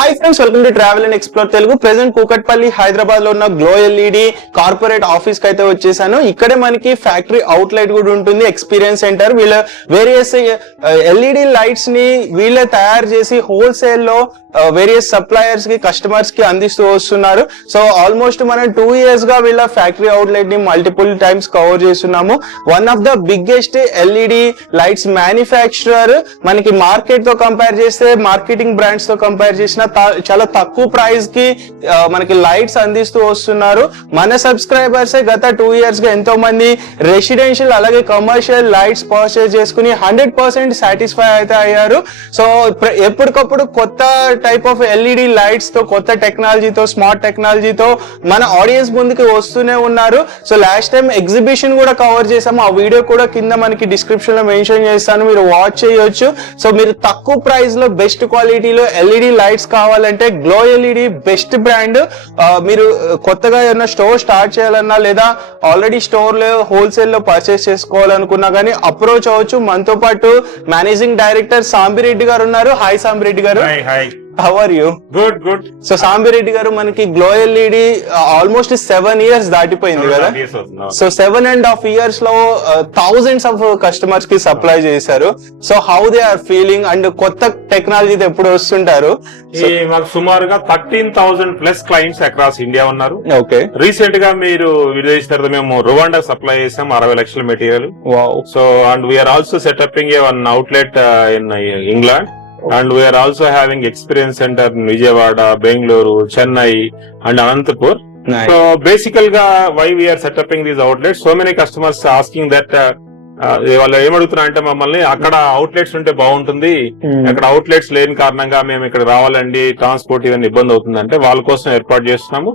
Hi friends, welcome to travel and explore Telugu. Present Kukatpally Hyderabad లో ఉన్న glow LED corporate office కి అయితే వచ్చేసాను. ఇక్కడే మనకి ఫ్యాక్టరీ అవుట్లెట్ కూడా ఉంటుంది, ఎక్స్పీరియన్స్ సెంటర్. వీళ్ళ వేరియస్ ఎల్ఈడి లైట్స్ ని వీళ్ళే తయారు చేసి హోల్సేల్ లో వేరియస్ సప్లయర్స్ కి కస్టమర్స్ కి అందిస్తూ వస్తున్నారు. సో ఆల్మోస్ట్ మనం 2 years గా వీళ్ళ ఫ్యాక్టరీ అవుట్లెట్ ని మల్టిపుల్ టైమ్స్ కవర్ చేస్తున్నాము. One of the biggest LED lights manufacturer. మనకి మార్కెట్ తో కంపేర్ చేస్తే, మార్కెటింగ్ బ్రాండ్స్ తో కంపేర్ చేసిన చాలా తక్కువ ప్రైస్ కి మనకి లైట్స్ అందిస్తూ వస్తున్నారు. మన సబ్స్క్రైబర్స్ గత 2 years గా ఎంతో మంది రెసిడెన్షియల్ అలాగే కమర్షియల్ లైట్స్ పర్చేస్ చేసుకుని 100% సాటిస్ఫై అయితే అయ్యారు. సో ఎప్పటికప్పుడు కొత్త టైప్ ఆఫ్ ఎల్ఈడి లైట్స్ తో, కొత్త టెక్నాలజీతో, స్మార్ట్ టెక్నాలజీతో మన ఆడియన్స్ ముందుకు వస్తూనే ఉన్నారు. సో లాస్ట్ టైం ఎగ్జిబిషన్ కూడా కవర్ చేసాము. ఆ వీడియో కూడా కింద మనకి డిస్క్రిప్షన్ లో మెన్షన్ చేస్తాను, మీరు వాచ్ చేయొచ్చు. సో మీరు తక్కువ ప్రైస్ లో బెస్ట్ క్వాలిటీలో ఎల్ఈడి లైట్స్ కావాలంటే గ్లో ఎల్ఈడి బెస్ట్ బ్రాండ్. మీరు కొత్తగా ఏమైనా స్టోర్ స్టార్ట్ చేయాలన్నా లేదా ఆల్రెడీ స్టోర్ లో హోల్సేల్ లో పర్చేస్ చేసుకోవాలనుకున్నా కానీ అప్రోచ్ అవ్వచ్చు. మనతో పాటు మేనేజింగ్ డైరెక్టర్ సాంబిరెడ్డి గారు ఉన్నారు. హాయ్ సాంబిరెడ్డి గారు. How are you? Good. So Sambireddy గారు, మనకి గ్లో ఎల్ఈడి ఆల్మోస్ట్ 7 years దాటిపోయింది కదా. సో 7.5 years లో థౌజండ్స్ ఆఫ్ కస్టమర్స్ కి సప్లై చేశారు. So how they are feeling and కొత్త టెక్నాలజీతో ఎప్పుడు వస్తుంటారు? మాకు సుమారుగా 13,000 ప్లస్ క్లయింట్స్ అక్రాస్ ఇండియా ఉన్నారు. ఓకే. రీసెంట్ గా మీరు వీడియో చేసిన తర్వాత మేము రువాండా సప్లై చేసాం 60 లక్షల material. So and we are also setting up a one outlet in England. And we are also having experience center in Vijayawada, Bengaluru, Chennai and Anantapur. Nice. So basically why we are setting these outlets, so many customers asking that వాళ్ళు ఏమడుగుతున్నా అంటే మమ్మల్ని అక్కడ outlets ఉంటే బాగుంటుంది, అక్కడ outlets లేని కారణంగా మేము ఇక్కడ రావాలండి, ట్రాన్స్పోర్ట్ ఇవన్నీ ఇబ్బంది అవుతుందంటే వాళ్ళ కోసం ఏర్పాటు చేస్తున్నాము.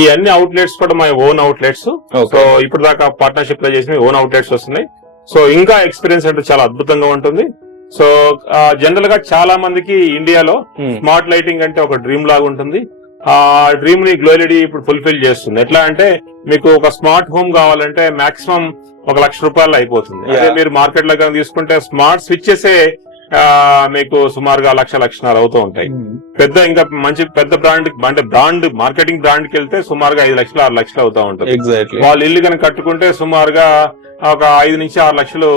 ఈ అన్ని అవుట్లెట్స్ కూడా మా ఓన్ అవుట్లెట్స్. సో ఇప్పుడు దాకా పార్ట్నర్షిప్ లో చేసిన ఓన్ అవుట్లెట్స్ వస్తున్నాయి. సో ఇంకా ఎక్స్పీరియన్స్ అంటే చాలా అద్భుతంగా ఉంటుంది. సో జనరల్ గా చాలా మందికి ఇండియాలో స్మార్ట్ లైటింగ్ అంటే ఒక డ్రీమ్ లాగా ఉంటుంది. ఆ డ్రీమ్ ని గ్లో ఎల్ఈడి ఇప్పుడు ఫుల్ఫిల్ చేస్తుంది. ఎట్లా అంటే మీకు ఒక స్మార్ట్ హోమ్ కావాలంటే మాక్సిమం 1 లక్ష రూపాయలు అయిపోతుంది. అదే మీరు మార్కెట్ లో తీసుకుంటే స్మార్ట్ స్విచ్చెస్ మీకు సుమారుగా 1,00,000 అవుతూ ఉంటాయి. ఇంకా మంచి పెద్ద బ్రాండ్ అంటే మార్కెటింగ్ బ్రాండ్ కి వెళ్తే సుమారుగా 5 లక్షలు 6 లక్షలు అవుతా ఉంటుంది. వాళ్ళు ఇల్లు కనుక కట్టుకుంటే సుమారుగా ఒక 5 నుంచి 6 లక్షలు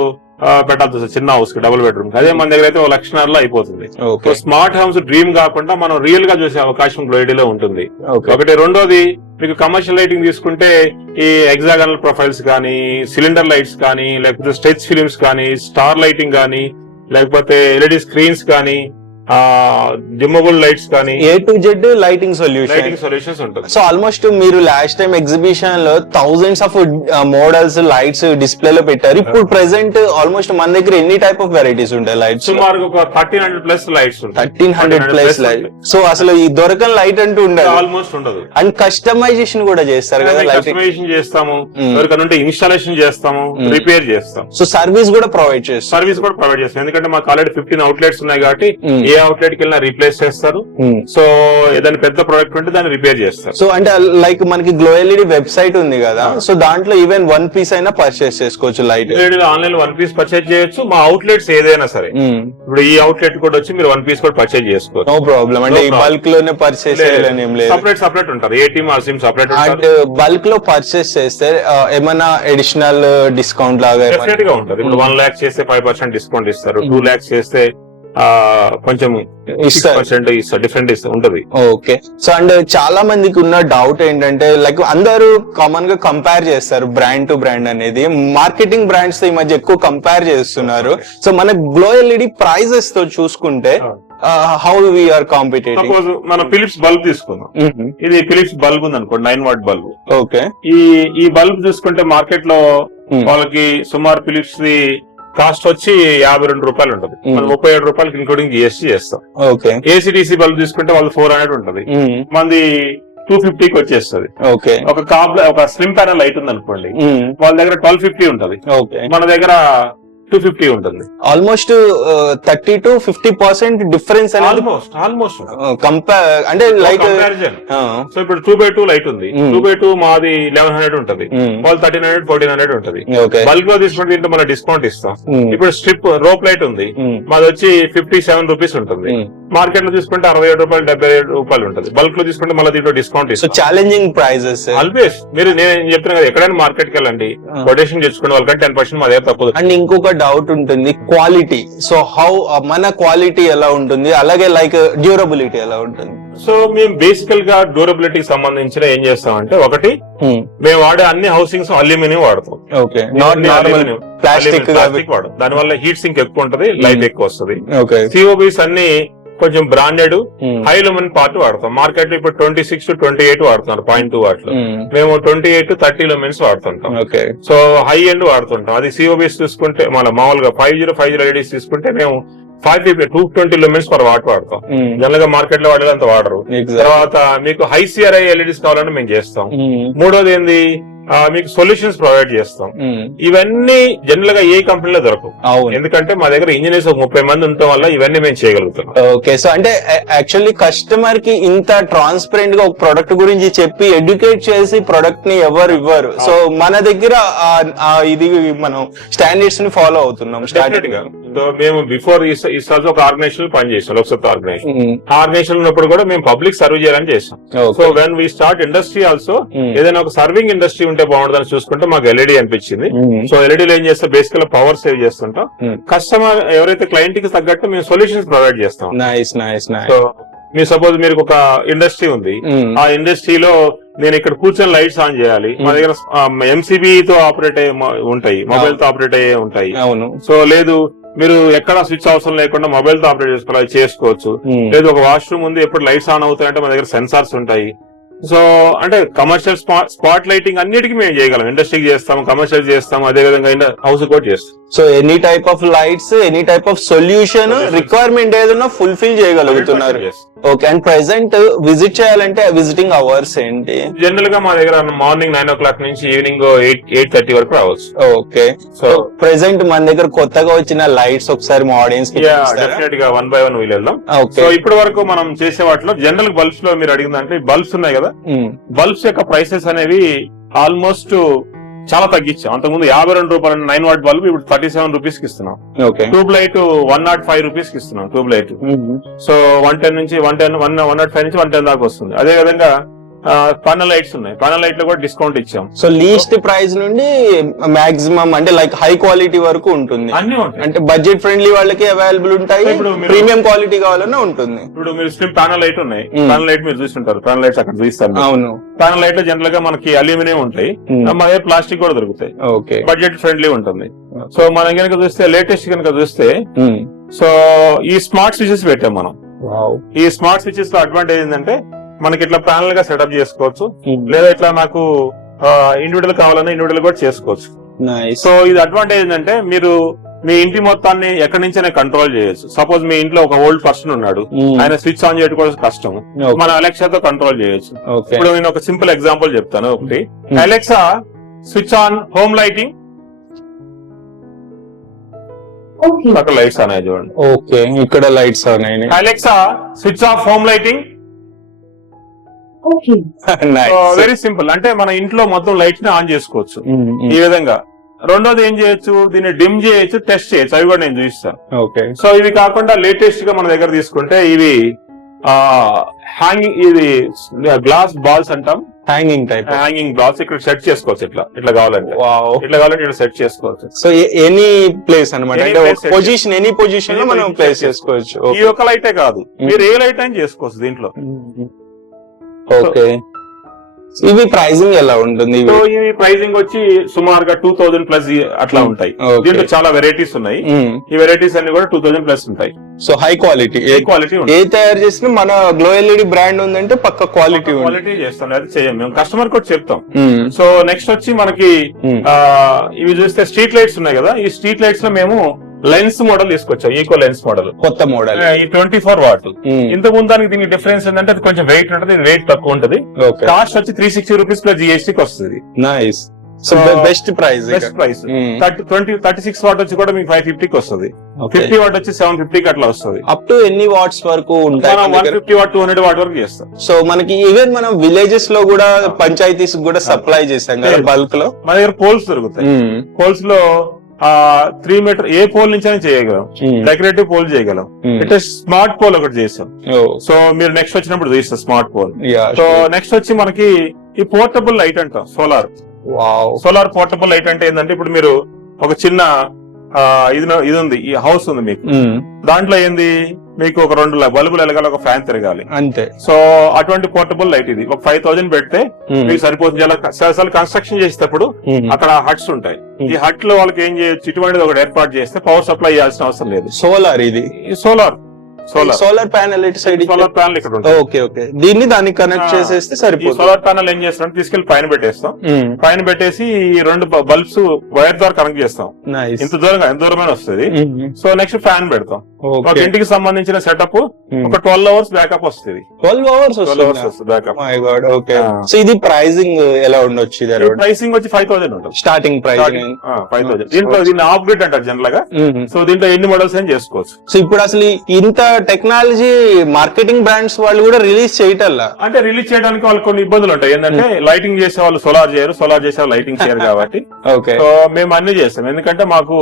పెట్టాల్సి వస్తుంది చిన్న హౌస్ కి, డబుల్ బెడ్రూమ్. అదే మన దగ్గర అయితే 1,00,000 అయిపోతుంది. సో స్మార్ట్ హౌస్ డ్రీమ్ కాకుండా మనం రియల్ గా చూసే అవకాశం గ్లో ఎల్ఈడిలో ఉంటుంది. ఒకటి. రెండోది, మీకు కమర్షియల్ లైటింగ్ తీసుకుంటే ఈ హెక్సాగనల్ ప్రొఫైల్స్ కానీ, సిలిండర్ లైట్స్ కానీ, లేకపోతే స్ట్రెచ్ ఫిలిమ్స్ కానీ, స్టార్ లైటింగ్ కానీ, లేకపోతే ఎల్ఈడి స్క్రీన్స్ కానీ, డిమ్మబుల్ లైట్స్ కానీ, A to Z lighting solutions ఉంటుంది. సో ఆల్మోస్ట్ మీరు లాస్ట్ టైం ఎగ్జిబిషన్ లో thousands of models lights display లో పెట్టారు. ఇప్పుడు ప్రెసెంట్ ఆల్మోస్ట్ మన దగ్గర ఎన్ని టైప్ ఆఫ్ వెరైటీస్ ఉంటాయి లైట్స్? సుమారు ఒక 1300 ప్లస్ లైట్స్ ఉంటాయి. 1300 ప్లస్ లైట్. సో అసలు ఈ దొరకని లైట్ అంటూ ఉండదు, ఆల్మోస్ట్ ఉండదు. అండ్ కస్టమైజేషన్ కూడా చేస్తారు కదా. కస్టమైజేషన్ చేస్తాము, ఎవరికైనా ఇన్స్టాలేషన్ చేస్తాము, రిపేర్ చేస్తాం. సో సర్వీస్ కూడా ప్రొవైడ్ చేస్తాం. ఎందుకంటే మాకు ఆల్రెడీ 15 అవుట్లెట్స్ ఉన్నాయి కాబట్టి ఏ అవుట్లెట్ కి వెళ్ళినా రీప్లేస్ చేస్తారు. సో ఏదైనా పెద్ద ప్రొడక్ట్ ఉంటే దాన్ని రిపేర్ చేస్తారు. సో అంటే లైక్ మనకి గ్లో ఎల్ఈడి వెబ్సైట్ ఉంది కదా, సో దాంట్లో ఈవెన్ 1 piece అయినా పర్చేస్ చేసుకోవచ్చు లైట్. ఆన్లైన్ 1 piece పర్చేజ్ చేయొచ్చు. మా అవుట్లెట్స్ ఏదైనా సరే, ఇప్పుడు ఈ అవుట్లెట్ కూడా వచ్చి మీరు 1 piece కూడా పర్చేజ్ చేసుకోవచ్చు. No problem. అంటే బల్క్ లోనే పర్చేస్ చేయాలని ఏం లేదు, సపరేట్ ఉంటారు. ఏ టీమ్ ఆర్ సిమ్ సపరేట్. అండ్ బల్క్ లో పర్చేస్ చేస్తే ఏమైనా అడిషనల్ డిస్కౌంట్ లాగా డెఫినెట్ గా ఉంటుంది. ఇప్పుడు 1 lakh చేస్తే 5% డిస్కౌంట్ ఇస్తారు. 2 lakhs చేస్తే కొంచెం డిఫరెంట్ ఉంటది. ఓకే. సో అండ్ చాలా మందికి ఉన్న డౌట్ ఏంటంటే, లైక్ అందరూ కామన్ గా కంపేర్ చేస్తారు బ్రాండ్ టు బ్రాండ్ అనేది. మార్కెటింగ్ బ్రాండ్స్ తో ఈ మధ్య ఎక్కువ కంపేర్ చేస్తున్నారు. సో మన గ్లో ఎల్ఈడి ప్రైజెస్ తో చూసుకుంటే హౌ వీఆర్ కాంపిటేటింగ్? సపోజ్ మనం ఫిలిప్స్ బల్బ్ తీసుకుందాం. ఇది ఫిలిప్స్ బల్బ్ ఉంది అనుకోండి, 9 watt బల్బ్. ఓకే. ఈ బల్బ్ చూసుకుంటే మార్కెట్ లో వాళ్ళకి సుమారు ఫిలిప్స్ ది కాస్ట్ వచ్చి 52 రూపాయలు ఉంటుంది. మనం 37 రూపాయలకి ఇంక్లూడింగ్ జిఎస్టీ చేస్తాం. ఓకే. ఏసీడీసీ బల్బ్ తీసుకుంటే వాళ్ళు 400 ఉంటుంది, మనది 250కి వచ్చేస్తుంది. ఓకే. ఒక స్లిమ్ ప్యానల్ లైట్ ఉంది అనుకోండి, వాళ్ళ దగ్గర 1250 ఉంటది, మన దగ్గర 250 ఉంటుంది. ఆల్మోస్ట్ 30 to 50% డిఫరెన్స్ అనేది ఆల్మోస్ట్ కంపేర్ అంటే లైక్. సో ఇప్పుడు 2x2 లైట్ ఉంది, 2x2 మాది 1100 ఉంటది, వాళ్ళు 1300 1400 ఉంటది. బల్క్ లో తీసుకుంటే దీంట్లో మనం డిస్కౌంట్ ఇస్తాం. ఇప్పుడు స్ట్రిప్ రోప్ లైట్ ఉంది, మాది వచ్చి 57 రూపీస్ ఉంటుంది, మార్కెట్ లో తీసుకుంటే 67 రూపాయలు 77 రూపాయలు ఉంటుంది. బల్క్ లో తీసుకుంటే మళ్ళీ దీంట్లో డిస్కౌంట్ సో ఇస్తాం. Challenging prizes. ఆల్వేస్ నేను చెప్తున్నా కదా, ఎక్కడైనా మార్కెట్ కి వెళ్ళండి, కొటేషన్ తెచ్చుకునే వాళ్ళకంటే 10% మా దగ్గర తప్పదు. అండ్ ఇంకొక డౌట్ ఉంటుంది, క్వాలిటీ. సో హౌ మన క్వాలిటీ ఎలా ఉంటుంది, అలాగే లైక్ డ్యూరబిలిటీ ఎలా ఉంటుంది? సో మేము బేసికల్ గా డ్యూరబిలిటీకి సంబంధించిన ఏం చేస్తామంటే, ఒకటి మేము వాడే అన్ని హౌసింగ్స్ అల్యూమినియం వాడతాం. ఓకే, నాట్ నార్మల్ ప్లాస్టిక్ వాడడం. దాని వల్ల హీట్ సింక్ ఎక్కువ ఉంటది, లైట్ ఎక్కువ వస్తుంది. ఓకే, సిఓబిస్ అన్ని కొంచెం బ్రాండెడ్ హై లూమెన్ పార్ట్ వాడతాం. మార్కెట్ లో ఇప్పుడు 26 to 28 వాడుతున్నారు 0.2 వాట్లు. మేము 28 to 30 లూమెన్స్ వాడుతుంటాం. ఓకే, సో హై ఎండ్ వాడుతుంటాం. అది సిఓబిస్ తీసుకుంటే మన మామూలుగా 5050 LEDs తీసుకుంటే మేము 220 లూమెన్స్ పర్ వాట్ వాడతాం. జనరల్ గా మార్కెట్ లో వాడేదంత వాడరు. తర్వాత మీకు హై సిఆర్ఐ ఎల్ఈడీస్ కావాలంటే మేము చేస్తాం. మూడోది ఏంది, మీకు సొల్యూషన్స్ ప్రొవైడ్ చేస్తాం. ఇవన్నీ జనరల్ గా ఏ కంపెనీలో దొరకవు, ఎందుకంటే మా దగ్గర ఇంజనీర్స్ 30 మంది ఉండటం వల్ల ఇవన్నీ మేము చేయగలుగుతాం. ఓకే, సో అంటే యాక్చువల్లీ కస్టమర్ కి ఇంత ట్రాన్స్పరెంట్ గా ఒక ప్రొడక్ట్ గురించి చెప్పి ఎడ్యుకేట్ చేసి ప్రొడక్ట్ ని ఎవరు ఇవ్వరు. సో మన దగ్గర ఇది మనం స్టాండర్డ్స్ ని ఫాలో అవుతున్నాం. సో మేము బిఫోర్ ఈ సార్ ఒక ఆర్గనైజేషన్ పనిచేస్తాం, లోక్సత్తా ఆర్గనైజేషన్. ఆర్గనైజేషన్ ఉన్నప్పుడు కూడా మేము పబ్లిక్ సర్వ్ చేయాలని చేస్తాం. So when we start industry also, ఏదైనా ఒక సర్వింగ్ ఇండస్ట్రీ ఉంటే బాగుంటుందని చూసుకుంటే మాకు ఎల్ఈడి అనిపించింది. సో ఎల్ఈడీలో ఏం చేస్తే బేసికల్ పవర్ సేవ్ చేస్తుంటాం. కస్టమర్ ఎవరైతే క్లయింట్ కి తగ్గట్టు మేము సొల్యూషన్స్ ప్రొవైడ్ చేస్తాం. సో మీ సపోజ్ మీరు ఒక ఇండస్ట్రీ ఉంది, ఆ ఇండస్ట్రీలో నేను ఇక్కడ కూర్చొని లైట్స్ ఆన్ చేయాలి, మా దగ్గర ఎంసీబీ తో ఆపరేట్ అయ్యే ఉంటాయి, మొబైల్ తో ఆపరేట్ అయ్యే ఉంటాయి. సో లేదు మీరు ఎక్కడ స్విచ్ అవసరం లేకుండా మొబైల్ తో ఆపరేట్ చేసుకోవాలి, చేసుకోవచ్చు. లేదు ఒక వాష్రూమ్ ఉంది, ఎప్పుడు లైట్స్ ఆన్ అవుతాయంటే మా దగ్గర సెన్సార్స్ ఉంటాయి. సో అంటే కమర్షియల్ స్పాట్ లైటింగ్ అన్నిటికీ మేము చేయగలం. ఇండస్ట్రీకి చేస్తాం, కమర్షియల్ చేస్తాం, అదే విధంగా హౌస్ కూడా చేస్తాం. So any type of lights, any type of solution requirement ఏదైనా ఫుల్ఫిల్ చేయగలుగుతున్నారు. ఓకే, అండ్ ప్రెసెంట్ విజిట్ చేయాలంటే విజిటింగ్ అవర్స్ ఏంటి? జనరల్ గా మా దగ్గర మార్నింగ్ 9 o'clock నుంచి ఈవినింగ్ 8:30 వరకు రావచ్చు. ఓకే, సో ప్రెసెంట్ మన దగ్గర కొత్తగా వచ్చిన లైట్స్ ఒకసారి మా ఆడియన్స్ కి డెఫినెట్ గా 1 by 1 వీళ్ళెళ్దాం. సో ఇప్పటి వరకు మనం చేసే వాటిలో జనరల్ బల్బ్స్ లో మీరు అడిగిందంటే బల్బ్స్ ఉన్నాయి కదా, బల్బ్స్ యొక్క ప్రైసెస్ అనేవి ఆల్మోస్ట్ చాలా తగ్గించాం. అంతకుముందు 52 రూపాయలు 9 watt బల్బ్ ఇప్పుడు 37 రూపీస్ కి ఇస్తున్నాం. ట్యూబ్ లైట్ 105 రూపీస్ కి ఇస్తున్నాం ట్యూబ్ లైట్. సో 110 నుంచి 105 నుంచి 110 దాకా వస్తుంది. అదే విధంగా పనల్ లైట్స్ ఉన్నాయి, పనల్ లైట్ లో కూడా డిస్కౌంట్ ఇచ్చాం. సో లీస్ట్ ప్రైస్ నుండి మాక్సిమం అంటే లైక్ హై క్వాలిటీ వరకు ఉంటుంది. అన్ని ఉంటాయి, అంటే బడ్జెట్ ఫ్రెండ్లీ వాళ్ళకి అవైలబుల్ ఉంటాయి, ప్రీమియం క్వాలిటీ కావాలన్నా ఉంటుంది. ఇప్పుడు మీరు స్లిమ్ ప్యానల్ లైట్ ఉన్నాయి, ప్యానల్ లైట్ మీరు చూస్తుంటారు, ప్యానల్ లైట్స్ అక్కడ చూస్తారు. అవును, ప్యానల్ లైట్ లో జనరల్ గా మనకి అల్యూమినియం ఉంటాయి, మన దగ్గర ప్లాస్టిక్ కూడా దొరుకుతాయి. ఓకే, బడ్జెట్ ఫ్రెండ్లీ ఉంటుంది. సో మనం కనుక చూస్తే లేటెస్ట్ కనుక చూస్తే, సో ఈ స్మార్ట్ స్విచెస్ పెట్టాం మనం. ఈ స్మార్ట్ స్విచెస్ లో అడ్వాంటేజ్ ఏంటంటే మనకి ఇట్లా ప్యానల్ గా సెటప్ చేసుకోవచ్చు, లేదా ఇట్లా నాకు ఇండివిజువల్ కావాలన్నా ఇండివిజువల్ కూడా చేసుకోవచ్చు. సో ఇది అడ్వాంటేజ్ ఏంటంటే మీరు మీ ఇంటి మొత్తాన్ని ఎక్కడి నుంచైనా కంట్రోల్ చేయొచ్చు. సపోజ్ మీ ఇంట్లో ఒక ఓల్డ్ పర్సన్ ఉన్నాడు, ఆయన స్విచ్ ఆన్ చేయడం కూడా కష్టం, మన అలెక్సాతో కంట్రోల్ చేయొచ్చు. ఇప్పుడు నేను ఒక సింపుల్ ఎగ్జాంపుల్ చెప్తాను. ఒకటి, Alexa switch on home lighting. అక్కడ లైట్స్ ఆన్ అయ్యాయి చూడండి. ఓకే, ఇక్కడ లైట్స్ ఆన్ అయ్యాయి. Alexa switch off home lighting. Very simple, అంటే మన ఇంట్లో మొత్తం లైట్స్ ని ఆన్ చేసుకోవచ్చు ఈ విధంగా. రెండోది ఏం చేయొచ్చు, దీన్ని డిమ్ చేయొచ్చు, టెస్ట్ చేయొచ్చు, అవి కూడా నేను చూపిస్తాను. ఓకే, సో ఇవి కాకుండా లేటెస్ట్ గా మన దగ్గర తీసుకుంటే ఇవి హ్యాంగింగ్, ఇది గ్లాస్ బాల్స్ అంటాం, హ్యాంగింగ్ టైప్ హ్యాంగింగ్ బాల్స్. ఇక్కడ సెట్ చేసుకోవచ్చు, ఇట్లా ఇట్లా కావాలంటే ఇట్లా సెట్ చేసుకోవచ్చు. సో ఎనీ ప్లేస్ అనమాట, పొజిషన్ ఎనీ పొజిషన్ లో మనం ప్లేస్ చేసుకోవచ్చు. ఈ ఒక లైటే కాదు, మీరు ఏ లైట్ అయినా చేసుకోవచ్చు దీంట్లో. ఓకే, ఇవి ప్రైజింగ్ ఎలా ఉంటుంది? ఇవి ప్రైజింగ్ వచ్చి సుమారుగా 2000 ప్లస్ అట్లా ఉంటాయి. దీంట్లో చాలా వెరైటీస్ ఉన్నాయి, ఈ వెరైటీస్ అన్ని కూడా 2000 ప్లస్ ఉంటాయి. సో హై క్వాలిటీ, ఏ తయారు చేసినా మన గ్లో ఎల్ఈడి బ్రాండ్ ఉందంటే పక్క క్వాలిటీ చేస్తాం, అది చేయం మేము, కస్టమర్ కూడా చెప్తాం. సో నెక్స్ట్ వచ్చి మనకి ఇవి చూస్తే స్ట్రీట్ లైట్స్ ఉన్నాయి కదా, ఈ స్ట్రీట్ లైట్స్ లో మేము లెన్స్ మోడల్ తీసుకొచ్చాం, ఈకో లెన్స్ మోడల్, కొత్త మోడల్. ఈ 24 వాట్. ఇంతకు ముందు దానికి దీనికి డిఫరెన్స్ ఏంటంటే అది కొంచెం వెయిట్ ఉంటుంది, వెయిట్ తక్కువ ఉంటుంది. కాస్ట్ వచ్చి 360 రూపీస్ ప్లస్ జిఎస్టీ వస్తుంది. Nice, so best price. 36 what వచ్చి కూడా మీకు 550కి వస్తుంది, 50 వాట్ వచ్చి 750కి అట్లా వస్తుంది. అప్ టు ఎన్ని వాట్స్ వరకు ఉంటాయి? 150 వాట్ 200 వాట్ వరకు చేస్తాం. సో మనకి ఈవెన్ మనం విలేజెస్ లో కూడా పంచాయతీస్ కూడా సప్లై చేస్తాం కదా బల్క్ లో. మన దగ్గర పోల్స్ దొరుకుతాయి, పోల్స్ లో 3 మీటర్ ఏ పోల్ నుంచి అయినా చేయగలం, డెకరేటివ్ పోల్ చేయగలం. ఇట్లా స్మార్ట్ పోల్ ఒకటి చేసాం. సో మీరు నెక్స్ట్ వచ్చినప్పుడు చూస్తారు స్మార్ట్ పోల్. సో నెక్స్ట్ వచ్చి మనకి ఈ పోర్టబుల్ లైట్ అంటాం, సోలార్ పోర్టబుల్ లైట్ అంటే ఏంటంటే ఇప్పుడు మీరు ఒక చిన్న ఇది ఉంది, ఈ హౌస్ ఉంది మీకు, దాంట్లో ఏంది మీకు ఒక 2 బల్బులు వెలగాలి, ఒక ఫ్యాన్ తిరగాలి అంతే. సో అటువంటి పోర్టబుల్ లైట్ ఇది ఒక 5000 పెడితే మీకు సరిపోతుంది. అసలు కన్స్ట్రక్షన్ చేసేటప్పుడు అక్కడ హట్స్ ఉంటాయి, ఈ హట్ లో వాళ్ళకి ఏం చేయొచ్చు, ఇటువంటిది ఒకటి ఏర్పాటు చేస్తే పవర్ సప్లై చేయాల్సిన అవసరం లేదు. సోలార్ ఇది సోలార్ ప్యానెల్ ఇటు సైడ్, సోలార్ ప్యానెల్ ఇక్కడ ఉంటుంది. ఓకే ఓకే, దీన్ని దానికి కనెక్ట్ చేసేస్తే సరిపోతుంది. సోలార్ ప్యానెల్ ఏం చేస్తాం, తీసుకెళ్లి పైన పెట్టేస్తాం, పైన పెట్టేసి ఈ 2 బల్బ్స్ వైర్ ద్వారా కనెక్ట్ చేస్తాం. ఎంత దూరమైన వస్తుంది. సో నెక్స్ట్ ఫ్యాన్ పెడతాం. ఒక ఇంటికి సంబంధించిన సెటప్ ఒక 12 hours బ్యాకప్ వస్తుంది. 12 hours బ్యాకప్. సో ఇది ప్రైసింగ్ ఎలా ఉండొచ్చు? ప్రైసింగ్ వచ్చి 5000 ఉంటుంది స్టార్టింగ్ ప్రైసింగ్. 5000. దీంట్లో దీన్ని ఆఫ్ గ్రిడ్ అంటారు జనరల్ గా. సో దీంట్లో ఎన్ని మోడల్స్ అని చేసుకోవచ్చు. సో ఇప్పుడు అసలు ఇంత టెక్నాలజీ మార్కెటింగ్ బ్రాండ్స్ వాళ్ళు కూడా రిలీజ్ చేయటల్లా, అంటే రిలీజ్ చేయడానికి వాళ్ళు కొన్ని ఇబ్బందులు ఉంటాయి. ఏంటంటే లైటింగ్ చేసే వాళ్ళు సోలార్ చేయరు, సోలార్ చేసే వాళ్ళు లైటింగ్ చేయరు కాబట్టి. సో మేము అన్ని చేస్తాం, ఎందుకంటే మాకు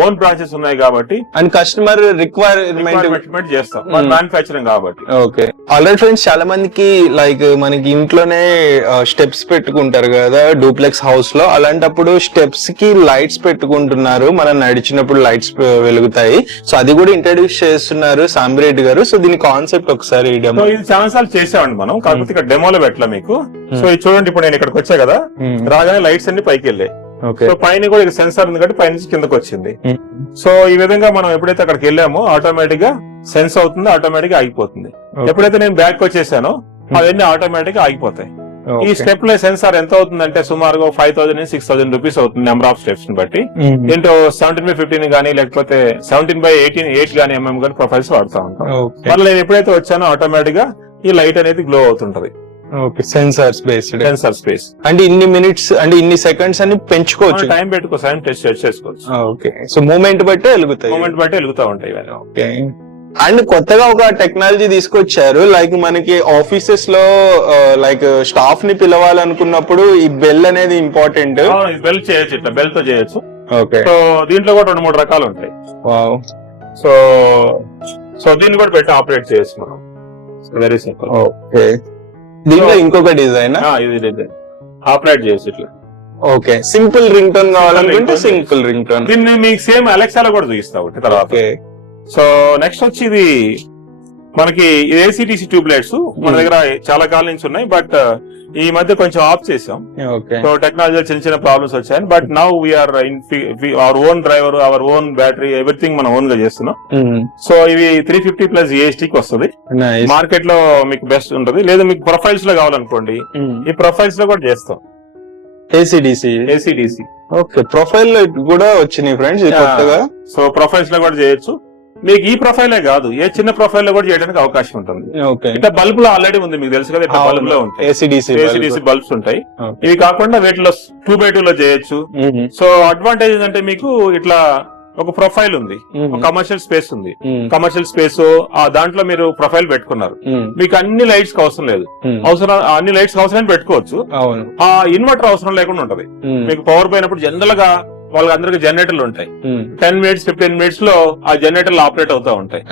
ఓన్ బ్రాంచెస్ ఉన్నాయి కాబట్టి అండ్ కస్టమర్ రిక్వైర్మెంట్ చేస్తాం, మ్యానుఫ్యాక్చరింగ్ కాబట్టి. ఓకే, ఆల్రెడీ ఫ్రెండ్స్ చాలా మందికి లైక్ మనకి ఇంట్లోనే స్టెప్స్ పెట్టుకుంటారు కదా డూప్లెక్స్ హౌస్ లో, అలాంటప్పుడు స్టెప్స్ కి లైట్స్ పెట్టుకుంటున్నారు, మనం నడిచినప్పుడు లైట్స్ వెలుగుతాయి. సో అది కూడా ఇంట్రడ్యూస్ చేస్తున్నారు సాంబిరెడ్డి గారు. సో దీని కాన్సెప్ట్ ఒకసారి ఇది చాలా సార్లు చేసామండి మనం, కాకపోతే ఇక్కడ డెమోలో పెట్టలే మీకు. సో ఇది చూడండి, ఇప్పుడు నేను ఇక్కడికి వచ్చా కదా, రాగానే లైట్స్ అన్ని పైకి వెళ్ళాయి. సో పైన కూడా ఇక సెన్సార్ ఉంది కాబట్టి పైనుంచి కిందకి వచ్చింది. సో ఈ విధంగా మనం ఎప్పుడైతే అక్కడికి వెళ్ళామో ఆటోమేటిక్ గా సెన్స్ అవుతుంది, ఆటోమేటిక్ గా ఆగిపోతుంది. ఎప్పుడైతే నేను బ్యాక్ వచ్చేసానో అవన్నీ ఆటోమేటిక్ గా ఆగిపోతాయి. ఈ స్టెప్ లో సెన్సార్ ఎంత అవుతుందంటే సుమారుగా 5000 నుంచి 6000 రూపీస్ అవుతుంది నెంబర్ ఆఫ్ స్టెప్స్ ని బట్టి. దీంట్లో 17x15 గానీ లేకపోతే 17x8 గానీ mm గానీ ప్రొఫైల్స్ వాడుతూ ఉంటాం. మళ్ళీ నేను ఎప్పుడైతే వచ్చానో ఆటోమేటిక్ గా ఈ లైట్ అనేది గ్లో అవుతుంటది. ఓకే, సెన్సార్ స్పేస్ అంటే ఇన్ని మినిట్స్ అంటే ఇన్ని సెకండ్స్ అని పెంచుకోవచ్చు, టైం పెట్టుకో, టైం టెస్ట్ చేసుకోవచ్చు. ఓకే, సో మూమెంట్ బట్టి వెలుగుతా ఉంటాయి. ఓకే, అండ్ కొత్తగా ఒక టెక్నాలజీ తీసుకొచ్చారు, లైక్ మనకి ఆఫీసెస్ లో లైక్ స్టాఫ్ ని పిలవాలనుకున్నప్పుడు ఈ బెల్ అనేది ఇంపార్టెంట్. బెల్ చేయొచ్చు, ఇట్లా బెల్ తో చేయొచ్చు. ఓకే, సో దీంట్లో కూడా 2-3 రకాలు ఉంటాయి. సో దీన్ని కూడా పెట్టి ఆపరేట్ చేయొచ్చు మనం. Very simple. ఓకే, దీంట్లో ఇంకొక డిజైన్ ఇది డిజైన్ ఆపరేట్ చేయొచ్చు ఇట్లా. ఓకే, సింపుల్ రింగ్ టోన్ కావాలనుకుంటే సింపుల్ రింగ్ టోన్. దీన్ని మీకు సేమ్ అలెక్సాలో కూడా చూపిస్తా ఒకటి తర్వాత. సో నెక్స్ట్ వచ్చి ఇది మనకి ఏసీటీసీ ట్యూబ్ లైట్స్ మన దగ్గర చాలా కాలం నుంచి ఉన్నాయి, బట్ ఈ మధ్య కొంచెం ఆఫ్ చేసాం. సో టెక్నాలజీ చిన్న ప్రాబ్లమ్స్ వచ్చాయి, but now we're our own driver, our own battery, everything మనం ఓన్ గా చేస్తున్నాం. సో ఇవి 350+ GST కి వస్తుంది. మార్కెట్ లో మీకు బెస్ట్ ఉంటుంది. లేదా మీకు ప్రొఫైల్స్ లో కావాలనుకోండి, ఈ ప్రొఫైల్స్ లో కూడా చేస్తాం. ఏసీడీసీ. ఓకే, ప్రొఫైల్ లో కూడా వచ్చినాయి ఫ్రెండ్స్ కొత్తగా. సో ప్రొఫైల్స్ లో కూడా చేయొచ్చు. మీకు ఈ ప్రొఫైలే కాదు, ఏ చిన్న ప్రొఫైల్ లో కూడా చేయడానికి అవకాశం ఉంటుంది. ఇట్లా బల్బ్ లో ఆల్రెడీ ఉంది, మీకు తెలుసు కదా, ఇట్లా బల్బ్ లో ఉంటాయి ఏసీడీసీ బల్బ్స్ ఉంటాయి. ఇవి కాకుండా వీటిలో 2x2 లో చేయొచ్చు. సో అడ్వాంటేజ్ ఏంటంటే మీకు ఇట్లా ఒక ప్రొఫైల్ ఉంది, ఒక కమర్షియల్ స్పేస్ ఉంది. కమర్షియల్ స్పేస్ దాంట్లో మీరు ప్రొఫైల్ పెట్టుకున్నారు, మీకు అన్ని లైట్స్ అవసరం లేదు. అన్ని లైట్స్ అవసరం పెట్టుకోవచ్చు. ఆ ఇన్వర్టర్ అవసరం లేకుండా ఉంటది. మీకు పవర్ పోయినప్పుడు జనరల్ గా వాళ్ళందరికి జనరేటర్లు ఉంటాయి. 10 minutes 15 minutes లో ఆ జనరేటర్లు ఆపరేట్ అవుతా ఉంటాయి.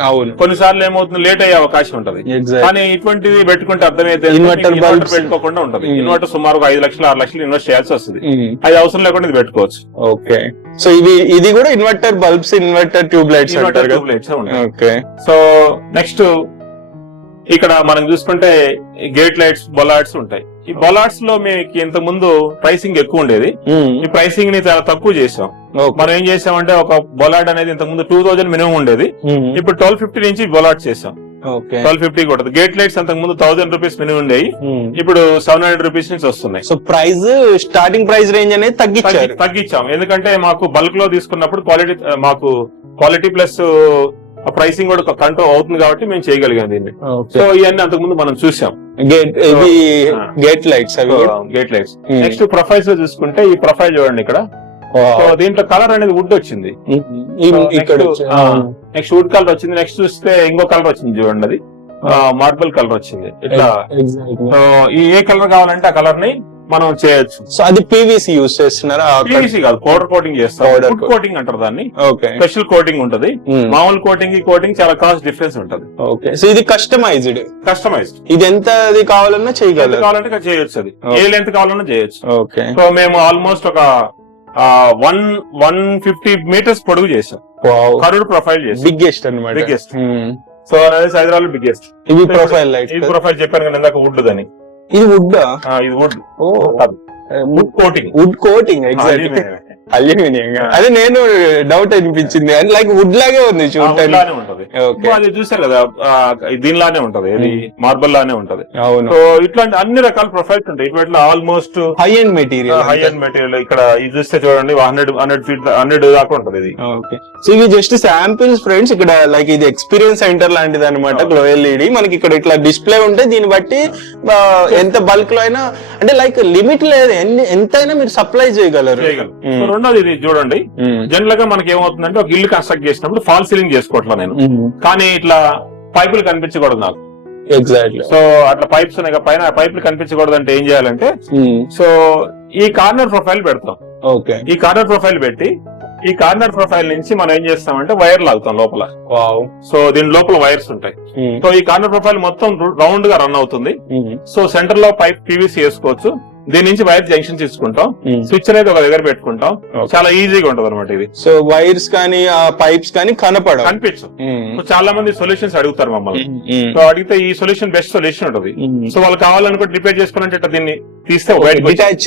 కొన్నిసార్లు ఏమవుతుంది, లేట్ అయ్యే అవకాశం ఉంటది. కానీ ఇటువంటివి పెట్టుకుంటే అర్థమైతే ఇన్వర్టర్ పెట్టుకోకుండా ఉంటది. ఇన్వర్టర్ సుమారు 5 లక్షలు 6 లక్షలు ఇన్వెస్ట్ చేయాల్సి వస్తుంది. అది అవసరం లేకుండా ఇది పెట్టుకోవచ్చు. ఓకే, సో ఇది కూడా inverter bulbs, inverter tube lights. Okay, so next ఇక్కడ మనం చూసుకుంటే గేట్ లైట్స్, బొలార్డ్స్ ఉంటాయి. ఈ బొలార్డ్స్ లో మీకు ఇంత ముందు ప్రైసింగ్ ఎక్కువ ఉండేది. ఈ ప్రైసింగ్ ని చాలా తక్కువ చేసాం. మనం ఏం చేసామంటే ఒక బొలార్డ్ అనేది ఇంత ముందు 2000 మినిమం ఉండేది, ఇప్పుడు 1250 నుంచి బొలార్డ్ చేసాం. 1250 కూడా. గేట్ లైట్స్ అంతకు ముందు 1000 రూపీస్ మినిమం ఉండేవి, ఇప్పుడు 700 రూపీస్ నుంచి వస్తున్నాయి. So price starting price range అనేది తగ్గించాం, ఎందుకంటే మాకు బల్క్ లో తీసుకున్నప్పుడు క్వాలిటీ ప్లస్ ప్రైసింగ్ కూడా కంట్రోల్ అవుతుంది కాబట్టి మేము చేయగలిగాం దీన్ని. సో ఇవన్నీ అంతకుముందు మనం చూసాం. Gate lights. నెక్స్ట్ ప్రొఫైల్స్ లో చూసుకుంటే ఈ ప్రొఫైల్ చూడండి ఇక్కడ. సో దీంట్లో కలర్ అనేది వుడ్ వచ్చింది. నెక్స్ట్ వుడ్ కలర్ వచ్చింది. నెక్స్ట్ చూస్తే ఇంకో కలర్ వచ్చింది చూడండి, అది మార్బుల్ కలర్ వచ్చింది. ఇట్లా ఏ కలర్ కావాలంటే ఆ కలర్ ని మనం చేయొచ్చు. సో అది పీవీసీ యూజ్ చేస్తున్నారా? పీవీసీ కాదు, పౌడర్ కోటింగ్ చేస్తాం. ఫుడ్ కోటింగ్ అంటారు దాన్ని. ఓకే, స్పెషల్ కోటింగ్ ఉంటది. మామూలు కోటింగ్ ఈ కోటింగ్ చాలా కాస్ట్ డిఫరెన్స్ ఉంటది. ఓకే, సో ఇది కస్టమైజ్డ్. ఇది ఎంత కావాలన్నా చేయగలరు, కావాలంటే చేయొచ్చు. అది ఏ లెంత్ కావాలన్నా చేయొచ్చు. ఓకే, సో మేము ఆల్మోస్ట్ ఒక 150 మీటర్స్ పొడుగు చేసాం. కరుడు ప్రొఫైల్ చేసాం. బిగ్గెస్ట్ అన్నమాట. బిగ్గెస్ట్. సో అనేది హైదరాబాద్ బిగ్గెస్ట్. ఇది ప్రొఫైల్ లైట్. ఇది ప్రొఫైల్ చెప్పాను కదా ఇందాక, వుడ్ అని. ఇది వుడ్. ఇది wood. Wood coating. Wood coating exact. Aluminium. అదే నేను డౌట్ అనిపించింది. లైక్ వుడ్ లాగే ఉంది చూడటానికి. ఉంటది. అది చూసారు కదా, దీనిలానే ఉంటది. ఇది మార్బల్ లానే ఉంటది. అవును. సో ఇట్లాంటి అన్ని రకాల ప్రొఫైల్స్ ఉంటాయి. ఇట్లా almost high end material. High end material. ఇక్కడ ఇది చూస్తే చూడండి 100 దాకా ఉంటది ఇది. ఓకే, సో ఇవి జస్ట్ శాంపిల్స్ ఫ్రెండ్స్. ఇక్కడ లైక్ ఇది ఎక్స్పీరియన్స్ సెంటర్ లాంటిది అనమాట. గ్లో ఎల్ఈడి మనకి ఇక్కడ ఇట్లా డిస్ప్లే ఉంటే దీన్ని బట్టి ఎంత బల్క్ లో అయినా, అంటే లైక్ లిమిట్ లేదు, ఎంతైనా మీరు సప్లై చేయగలరు. రెండోది ఇది చూడండి, జనరల్ గా మనకి ఏమవుతుందంటే ఒక ఇల్లు కన్స్ట్రక్ట్ చేసినప్పుడు ఫాల్ సీలింగ్ చేసుకోవట్లా నేను, కానీ ఇట్లా పైపులు కనిపించకూడదు నాకు. ఎగ్జాక్ట్లీ. సో అట్లా పైప్స్ పైన పైపులు కనిపించకూడదు అంటే ఏం చేయాలంటే, సో ఈ కార్నర్ ప్రొఫైల్ పెడతాం. ఓకే, ఈ కార్నర్ ప్రొఫైల్ పెట్టి ఈ కార్నర్ ప్రొఫైల్ నుంచి మనం ఏం చేస్తామంటే వైర్ లాగుతాం లోపల. సో దీని లోపల వైర్స్ ఉంటాయి. సో ఈ కార్నర్ ప్రొఫైల్ మొత్తం రౌండ్ గా రన్ అవుతుంది. సో సెంటర్ లో పైప్ పీవీసీ వేసుకోవచ్చు. దీని నుంచి వైర్ జంక్షన్ తీసుకుంటాం, స్విచ్ అనేది ఒక దగ్గర పెట్టుకుంటాం. చాలా ఈజీగా ఉంటది అనమాట ఇది. సో వైర్స్ కానీ పైప్స్ కానీ కనిపించు. చాలా మంది సొల్యూషన్స్ అడుగుతారు మమ్మల్ని. సో అడిగితే ఈ సొల్యూషన్ బెస్ట్ సొల్యూషన్ ఉంటది. సో వాళ్ళు కావాలనుకుంటే రిపేర్ చేసుకోవాలంటే ఇట్లా దీన్ని తీస్తే డిటాచ్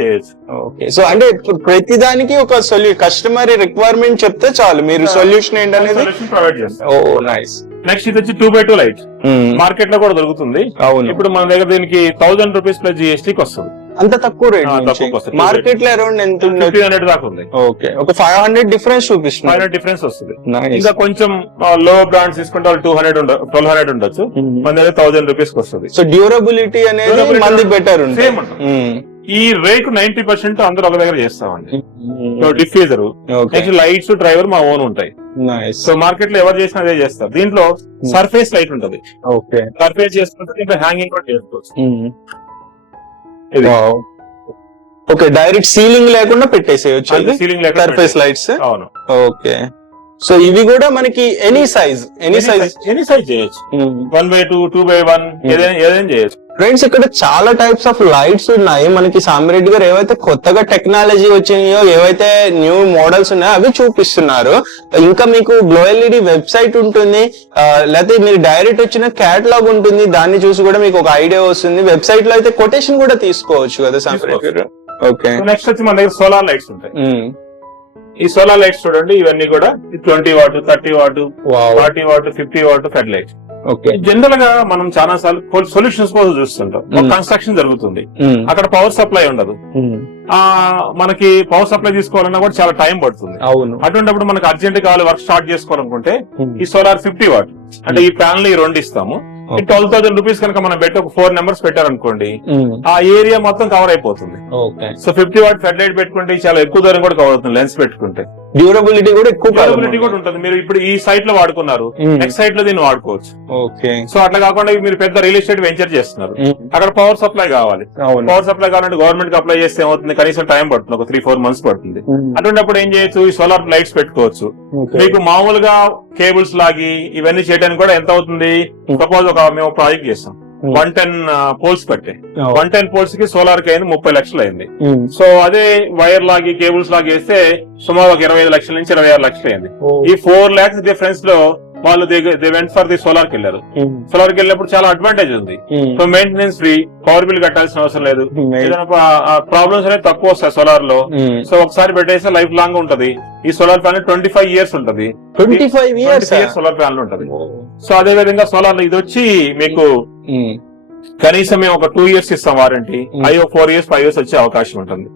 చేయొచ్చు. ఓకే, సో అంటే ప్రతి దానికి ఒక కస్టమర్ రిక్వైర్మెంట్ చెప్తే చాలు, మీరు సొల్యూషన్ ఏంటనేది ప్రొవైడ్ చేస్తారు. ఓ నైస్. నెక్స్ట్ ఇది వచ్చి 2x2 లైట్. మార్కెట్ లో కూడా దొరుకుతుంది. అవును. ఇప్పుడు మన దగ్గర దీనికి 1000 రూపీస్ ప్లస్ జిఎస్టీకి వస్తుంది. అంత తక్కువ రేట్. మార్కెట్ లో అరౌండ్ ఎంత 1500 దాకా ఉంది. ఓకే, ఒక 500 డిఫరెన్స్ చూపిస్తుంది. 500 డిఫరెన్స్ వస్తుంది. ఇంకా కొంచెం లో బ్రాండ్స్ తీసుకుంటే వాళ్ళు 1200 ఉండొచ్చు. మన దగ్గర 1000 రూపీస్ వస్తుంది. సో డ్యూరబిలిటీ అనేది మంది బెటర్ సేమ్ ఉంటుంది. ఈ రేకు 90% అందరూ ఒక దగ్గర చేస్తామండి. సో డిఫ్యూజర్, లైట్స్, డ్రైవర్ మా ఓన్ ఉంటాయి. సో మార్కెట్ లో ఎవరు చేసినా అదే చేస్తారు. దీంట్లో సర్ఫేస్ లైట్ ఉంటది. ఓకే, సర్ఫేస్ చేసుకుంటే దీంట్లో హ్యాంగింగ్ కూడా చేసుకోవచ్చు. ఓకే, డైరెక్ట్ సీలింగ్ లేకుండా పెట్టేసేయచ్చు. సీలింగ్ లేకుండా సర్ఫేస్ లైట్స్. అవును. ఓకే, సో ఇవి కూడా మనకి ఎనీ సైజ్ చేయొచ్చు. 1x2, 2x1 ఏదైనా చేయొచ్చు. ఫ్రెండ్స్ ఇక్కడ చాలా టైప్స్ ఆఫ్ లైట్స్ ఉన్నాయి. మనకి సామిరెడ్డి గారు ఏవైతే కొత్తగా టెక్నాలజీ వచ్చినాయో, ఏవైతే న్యూ మోడల్స్ ఉన్నాయో అవి చూపిస్తున్నారు. ఇంకా మీకు గ్లో ఎల్ఈడి వెబ్సైట్ ఉంటుంది, లేకపోతే మీరు డైరెక్ట్ వచ్చిన క్యాటలాగ్ ఉంటుంది. దాన్ని చూసి కూడా మీకు ఒక ఐడియా వస్తుంది. వెబ్సైట్ లో అయితే కొటేషన్ కూడా తీసుకోవచ్చు కదా సామిరెడ్డి గారు. ఓకే, నెక్స్ట్ వచ్చి మన దగ్గర సోలార్ లైట్స్ ఉంటాయి. ఈ సోలార్ లైట్స్ చూడండి, ఇవన్నీ కూడా 20 what, 30 what, 40 what, 50 what fed lights. General గా మనం చాలా సార్లు సొల్యూషన్స్ కోసం చూస్తుంటాం. ఒక కన్స్ట్రక్షన్ జరుగుతుంది, అక్కడ పవర్ సప్లై ఉండదు. మనకి పవర్ సప్లై తీసుకోవాలన్నా కూడా చాలా టైం పడుతుంది. అటువంటిప్పుడు మనకు అర్జెంట్ కావాలి వర్క్ స్టార్ట్ చేసుకోవాలనుకుంటే ఈ సోలార్ 50 వాట్ అంటే ఈ ప్యానల్ ఈ 2 ఇస్తాము. 12,000 రూపీస్ కనుక మనం పెట్టి ఒక 4 నెంబర్స్ పెట్టారనుకోండి, ఆ ఏరియా మొత్తం కవర్ అయిపోతుంది. సో 50 వాట్ ఫెడ్ లైట్ పెట్టుకుంటే చాలా ఎక్కువ దూరం కూడా కవర్ అవుతుంది. లెన్స్ పెట్టుకుంటే డ్యూరబిలిటీ కూడా ఉంటుంది. మీరు ఇప్పుడు ఈ సైట్ లో వాడుకున్నారు, నెక్స్ట్ సైట్ లో దీన్ని వాడుకోవచ్చు. సో అట్లా కాకుండా మీరు పెద్ద రియల్ ఎస్టేట్ వెంచర్ చేస్తున్నారు, అక్కడ పవర్ సప్లై కావాలి. పవర్ సప్లై కావాలంటే గవర్నమెంట్ కి అప్లై చేస్తే ఏమవుతుంది, కనీసం టైం పడుతుంది, ఒక 3-4 months పడుతుంది. అటువంటిప్పుడు ఏం చేయొచ్చు, ఈ సోలార్ లైట్స్ పెట్టుకోవచ్చు. మీకు మామూలుగా కేబుల్స్ లాగి ఇవన్నీ చేయడానికి కూడా ఎంత అవుతుంది, సపోజ్ మేము ప్రాజెక్ట్ చేస్తాం 110 పోల్స్ పెట్టాయి. 110 పోల్స్ కి సోలార్ కి అయింది 30 లక్షలు అయింది. సో అదే వైర్ లాగి కేబుల్స్ లాగి వేస్తే సుమారు ఒక 25 లక్షల నుంచి 26 లక్షలు అయింది. ఈ 4 lakhs డిఫరెన్స్ లో వాళ్ళు they went for the solar కి వెళ్ళారు. సోలార్ కి వెళ్ళినప్పుడు చాలా అడ్వాంటేజ్ ఉంది. So maintenance free, power bill కట్టాల్సిన అవసరం లేదు. ఏదైనా ప్రాబ్లమ్స్ అనేది తక్కువ వస్తాయి సోలార్ లో. సో ఒకసారి పెట్టేస్తే లైఫ్ లాంగ్ ఉంటది. ఈ సోలార్ ప్యానల్ 25 years ఉంటది. 25 years సోలార్ ప్యానల్ ఉంటది. సో అదే విధంగా సోలార్ ఇది వచ్చి మీకు కనీసం మేము ఒక 2 years ఇస్తాం వారంటీ. 4 years 5 years వచ్చే అవకాశం ఉంటుంది.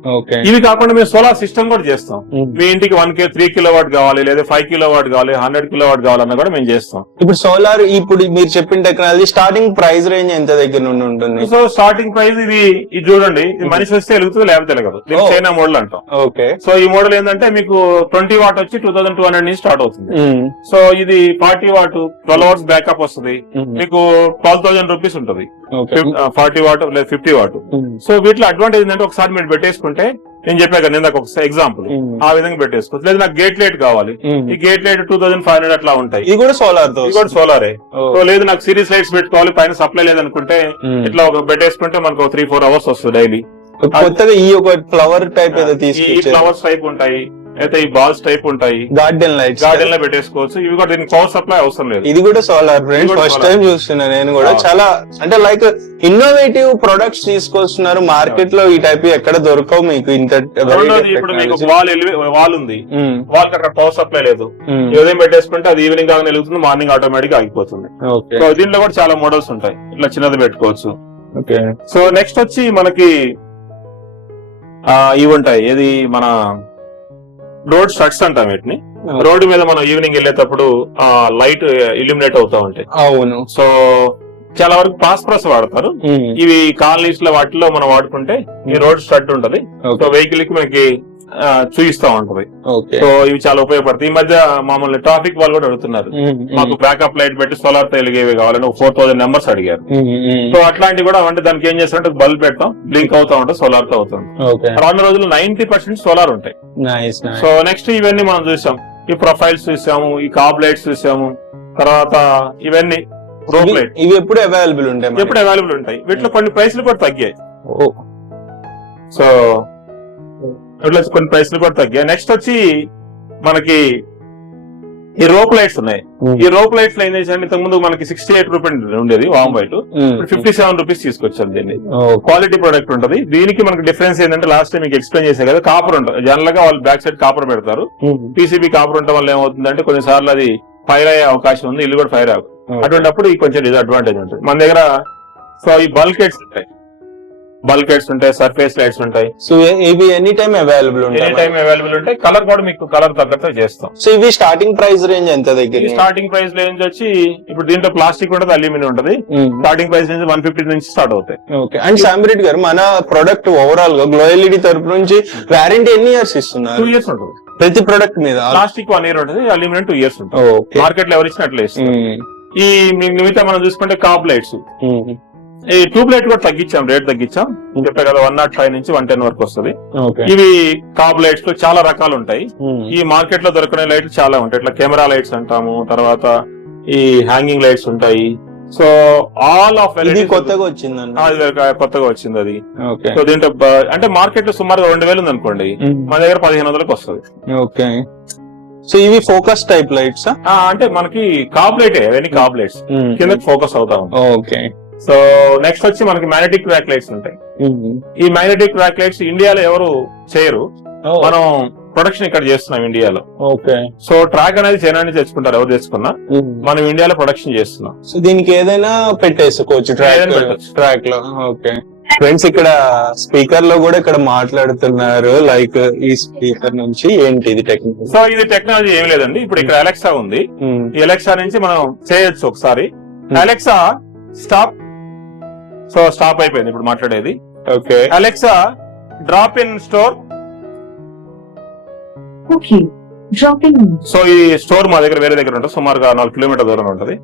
ఇవి కాకుండా మేము సోలార్ సిస్టమ్ కూడా చేస్తాం. మీ ఇంటికి 3 kilowatt కావాలి, లేదా 5 kilowatt కావాలి, 100 kilowatt కావాలన్నా కూడా మేము చేస్తాం. ఇప్పుడు సోలార్ ఇప్పుడు మీరు చెప్పిన టెక్నాలజీ స్టార్టింగ్ ప్రైస్ రేంజ్ ఎంత దగ్గర నుండి ఉంటుంది? సో స్టార్టింగ్ ప్రైస్ ఇది చూడండి, ఇది మనిషి వస్తే వెలుగుతుంది, లేకపోతే వెలగదు. చైనా మోడల్ అంటాం. సో ఈ మోడల్ ఏంటంటే మీకు 20 వాట్ వచ్చి 2200 నుంచి స్టార్ట్ అవుతుంది. సో ఇది 40 వాట్ 12 hours బ్యాకప్ వస్తుంది. మీకు 12,000 రూపీస్ ఉంటుంది. 40 వాట్ లేదా 50 వాట్. సో వీటిలో అడ్వాంటేజ్ ఏంటంటే ఒకసారి మీరు పెట్టేసుకుంటే నేను చెప్పాను కదా నేను ఒక ఎగ్జాంపుల్ ఆ విధంగా పెట్టేసుకోవచ్చు. లేదు నాకు గేట్ లైట్ కావాలి, ఈ గేట్ లైట్ 2500 అట్లా ఉంటాయి, ఇది కూడా సోలార్ తో, ఇది కూడా సోలారే. సో లేదు నాకు సిరీస్ లైట్స్ పెట్టుకోవాలి పైన సప్లై లేదనుకుంటే ఇట్లా ఒక పెట్టేసుకుంటే మనకు 3-4 అవర్స్ వస్తుంది డైలీ. కొత్తగా ఈ ఒక ఫ్లవర్ టైప్ ఏదో ఈ ఫ్లవర్స్ టైప్ ఉంటాయి, అయితే ఈ బాల్స్ టైప్ ఉంటాయి, గార్డెన్ లైట్స్ గార్డెన్ లో పెట్టేసుకోవచ్చు. ఇవి కూడా దీనికి పవర్ సప్లై అవసరం లేదు. ఇది కూడా సోలార్ ఫ్రెండ్స్, ఫస్ట్ టైం చూస్తున్నా నేను కూడా. చాలా అంటే లైక్ ఇన్నోవేటివ్ ప్రొడక్ట్స్ తీసుకొస్తున్నారు మార్కెట్ లో, ఈ టైప్ ఎక్కడ దొరకవు మీకు. ఇంత ఇప్పుడు మీకు వాల్ ఉంది, వాల్ అక్కడ పవర్ సప్లై లేదు, ఉదయం పెట్టేసుకుంటే అది ఈవినింగ్ కాగానే వెలుగుతుంది, మార్నింగ్ ఆటోమేటిక్ ఆగిపోతుంది. సో దీంట్లో కూడా చాలా మోడల్స్ ఉంటాయి, ఇట్లా చిన్నది పెట్టుకోవచ్చు. సో నెక్స్ట్ వచ్చి మనకి ఇవి ఉంటాయి, ఏది మన రోడ్ షట్స్ అంటాం వీటిని. రోడ్డు మీద మనం ఈవినింగ్ వెళ్ళేటప్పుడు లైట్ ఇల్యూమినేట్ అవుతా ఉంటాయి. అవును. సో చాలా వరకు పాస్ప్రస్ వాడతారు. ఇవి కాలనీస్ లో వాటిలో మనం వాడుకుంటే ఈ రోడ్ షట్ ఉంటది, సో వెహికల్ కి మనకి చూపిస్తా ఉంటది. సో ఇవి చాలా ఉపయోగపడతాయి. ఈ మధ్య మామూలు ట్రాఫిక్ వాళ్ళు కూడా అడుగుతున్నారు, మాకు బ్యాకప్ లైట్ పెట్టి సోలార్ తో వెలిగేవి కావాలని 4000 నెంబర్స్ అడిగారు. సో అట్లాంటివి కూడా అంటే దానికి ఏం చేస్తారంటే బల్బ్ పెడతాం, బ్లింక్ అవుతా ఉంటాం, సోలార్ తో అవుతుంది. రానున్న రోజులు 90% సోలార్ ఉంటాయి. సో నెక్స్ట్ ఇవన్నీ మనం చూసాం, ఈ ప్రొఫైల్స్ చూసాము, ఈ కాబ్ లైట్స్ చూసాము, తర్వాత ఇవన్నీ రోప్ లైట్. ఇవి ఎప్పుడు అవైలబుల్ ఉంటాయి? ఎప్పుడు అవైలబుల్ ఉంటాయి. వీటిలో కొన్ని ప్రైస్లు కూడా తగ్గాయి. సో ఇట్లా కొన్ని ప్రైస్లు కూడా తగ్గాయి. నెక్స్ట్ వచ్చి మనకి ఈ రోప్ లైట్స్ ఉన్నాయి. ఈ రోప్ లైట్స్ లో ఏం చేశారు, ఇంతకు ముందు మనకి 68 రూపీస్ ఉండేది వామ్ వైట్, 57 రూపీస్ తీసుకొచ్చారు. దీన్ని క్వాలిటీ ప్రొడక్ట్ ఉంటది. దీనికి మనకి డిఫరెన్స్ ఏంటంటే లాస్ట్ టైం మీకు ఎక్స్ప్లెయిన్ చేసే కదా, కాపర్ ఉంటుంది. జనరల్ గా వాళ్ళు బ్యాక్ సైడ్ కాపర్ పెడతారు. పీసీబీ కాపర్ ఉండటం వల్ల ఏమవుతుందంటే కొన్నిసార్లు అది ఫైర్ అయ్యే అవకాశం ఉంది, ఇల్లు కూడా ఫైర్ అవ్వదు. అటువంటిప్పుడు ఈ కొంచెం డిసడ్వాంటేజ్ ఉంటుంది మన దగ్గర. సో ఈ బల్క్ హెడ్స్ ఉంటాయి, బల్క్ లైట్స్ ఉంటాయి, సర్ఫేస్ లైట్స్ ఉంటాయి. సో ఇవి ఎనీ టైమ్ అవైలబుల్ ఉంటాయి. కలర్ కూడా మీకు కలర్ తగ్గట్టు చేస్తాం. సో ఇవి స్టార్టింగ్ ప్రైస్ రేంజ్ ఎంత దగ్గర? స్టార్టింగ్ ప్రైస్ రేంజ్ వచ్చి ఇప్పుడు దీంట్లో ప్లాస్టిక్ ఉంటుంది, అల్యూమినియం ఉంటుంది. స్టార్టింగ్ ప్రైస్ రేంజ్ 150 నుంచి స్టార్ట్ అవుతాయి. ఓకే. అండ్ సాంబ్రిట్ గారు, మన ప్రొడక్ట్ ఓవరాల్ గా గ్లో ఎల్ఈడి తరపు నుంచి వారంటీ ఎన్ని ఇయర్స్ ఇస్తున్నారు? 2 years ఉంటుంది ప్రతి ప్రొడక్ట్ మీద. ప్లాస్టిక్ 1 year ఉంటుంది, అల్యూమినియం 2 years ఉంటుంది. మార్కెట్ లో ఎవరు ఇచ్చినట్లే ఇస్తారు. ఈ మిగతా మనం చూసుకుంటే కాబ్ లైట్స్, ఈ ట్యూబ్ లైట్ కూడా తగ్గించాం, రేట్ తగ్గించాం. చెప్పే కదా 105 నుంచి 110 వరకు వస్తుంది. ఇవి కాబ్ లైట్స్ లో చాలా రకాలు ఉంటాయి. ఈ మార్కెట్ లో దొరికిన లైట్లు చాలా ఉంటాయి. ఇట్లా కెమెరా లైట్స్ అంటాము, తర్వాత ఈ హ్యాంగింగ్ లైట్స్ ఉంటాయి. సో ఆల్ ఆఫ్ కొత్తగా వచ్చిందండి, కొత్తగా వచ్చింది అది. సో దీంట్లో అంటే మార్కెట్ లో సుమారుగా 2000 ఉంది అనుకోండి, మన దగ్గర 1500కి వస్తుంది. ఓకే. సో ఇవి ఫోకస్ టైప్ లైట్స్ అంటే మనకి కాబ్ లైట్, అవన్నీ కాబ్ లైట్స్ కింద ఫోకస్ అవుతా ఉంటాయి. ఓకే. సో నెక్స్ట్ వచ్చి మనకి మ్యాగ్నెటిక్ ట్రాక్ లైట్స్ ఉంటాయి. ఈ మ్యాగ్నెటిక్ ట్రాక్ లైట్స్ ఇండియాలో ఎవరు చేయరు, మనం ప్రొడక్షన్ ఇక్కడ చేస్తున్నాం ఇండియాలో. ఓకే. సో ట్రాక్ అనేది చైనా నుంచి తెచ్చుకుంటారు, ఎవరు తెచ్చుకున్నా మనం ఇండియాలో ప్రొడక్షన్ చేస్తున్నాం. సో దీనికి ఏదైనా పెట్టేసుకోవచ్చు ట్రాక్ లో. ఓకే. ఫ్రెండ్స్, ఇక్కడ స్పీకర్ లో కూడా ఇక్కడ మాట్లాడుతున్నారు, లైక్ ఈ స్పీకర్ నుంచి ఏంటి టెక్నాలజీ? సో ఇది టెక్నాలజీ ఏం లేదండి. ఇప్పుడు ఇక్కడ అలెక్సా ఉంది, ఈ అలెక్సా నుంచి మనం చేయొచ్చు ఒకసారి. Alexa stop. సో స్టాప్ అయిపోయింది ఇప్పుడు మాట్లాడేది. Okay. Alexa drop in store. So ఈ స్టోర్ మా దగ్గర వేరే దగ్గర ఉంటుంది, సుమారుగా 4 కిలోమీటర్ దూరం ఉంటుంది.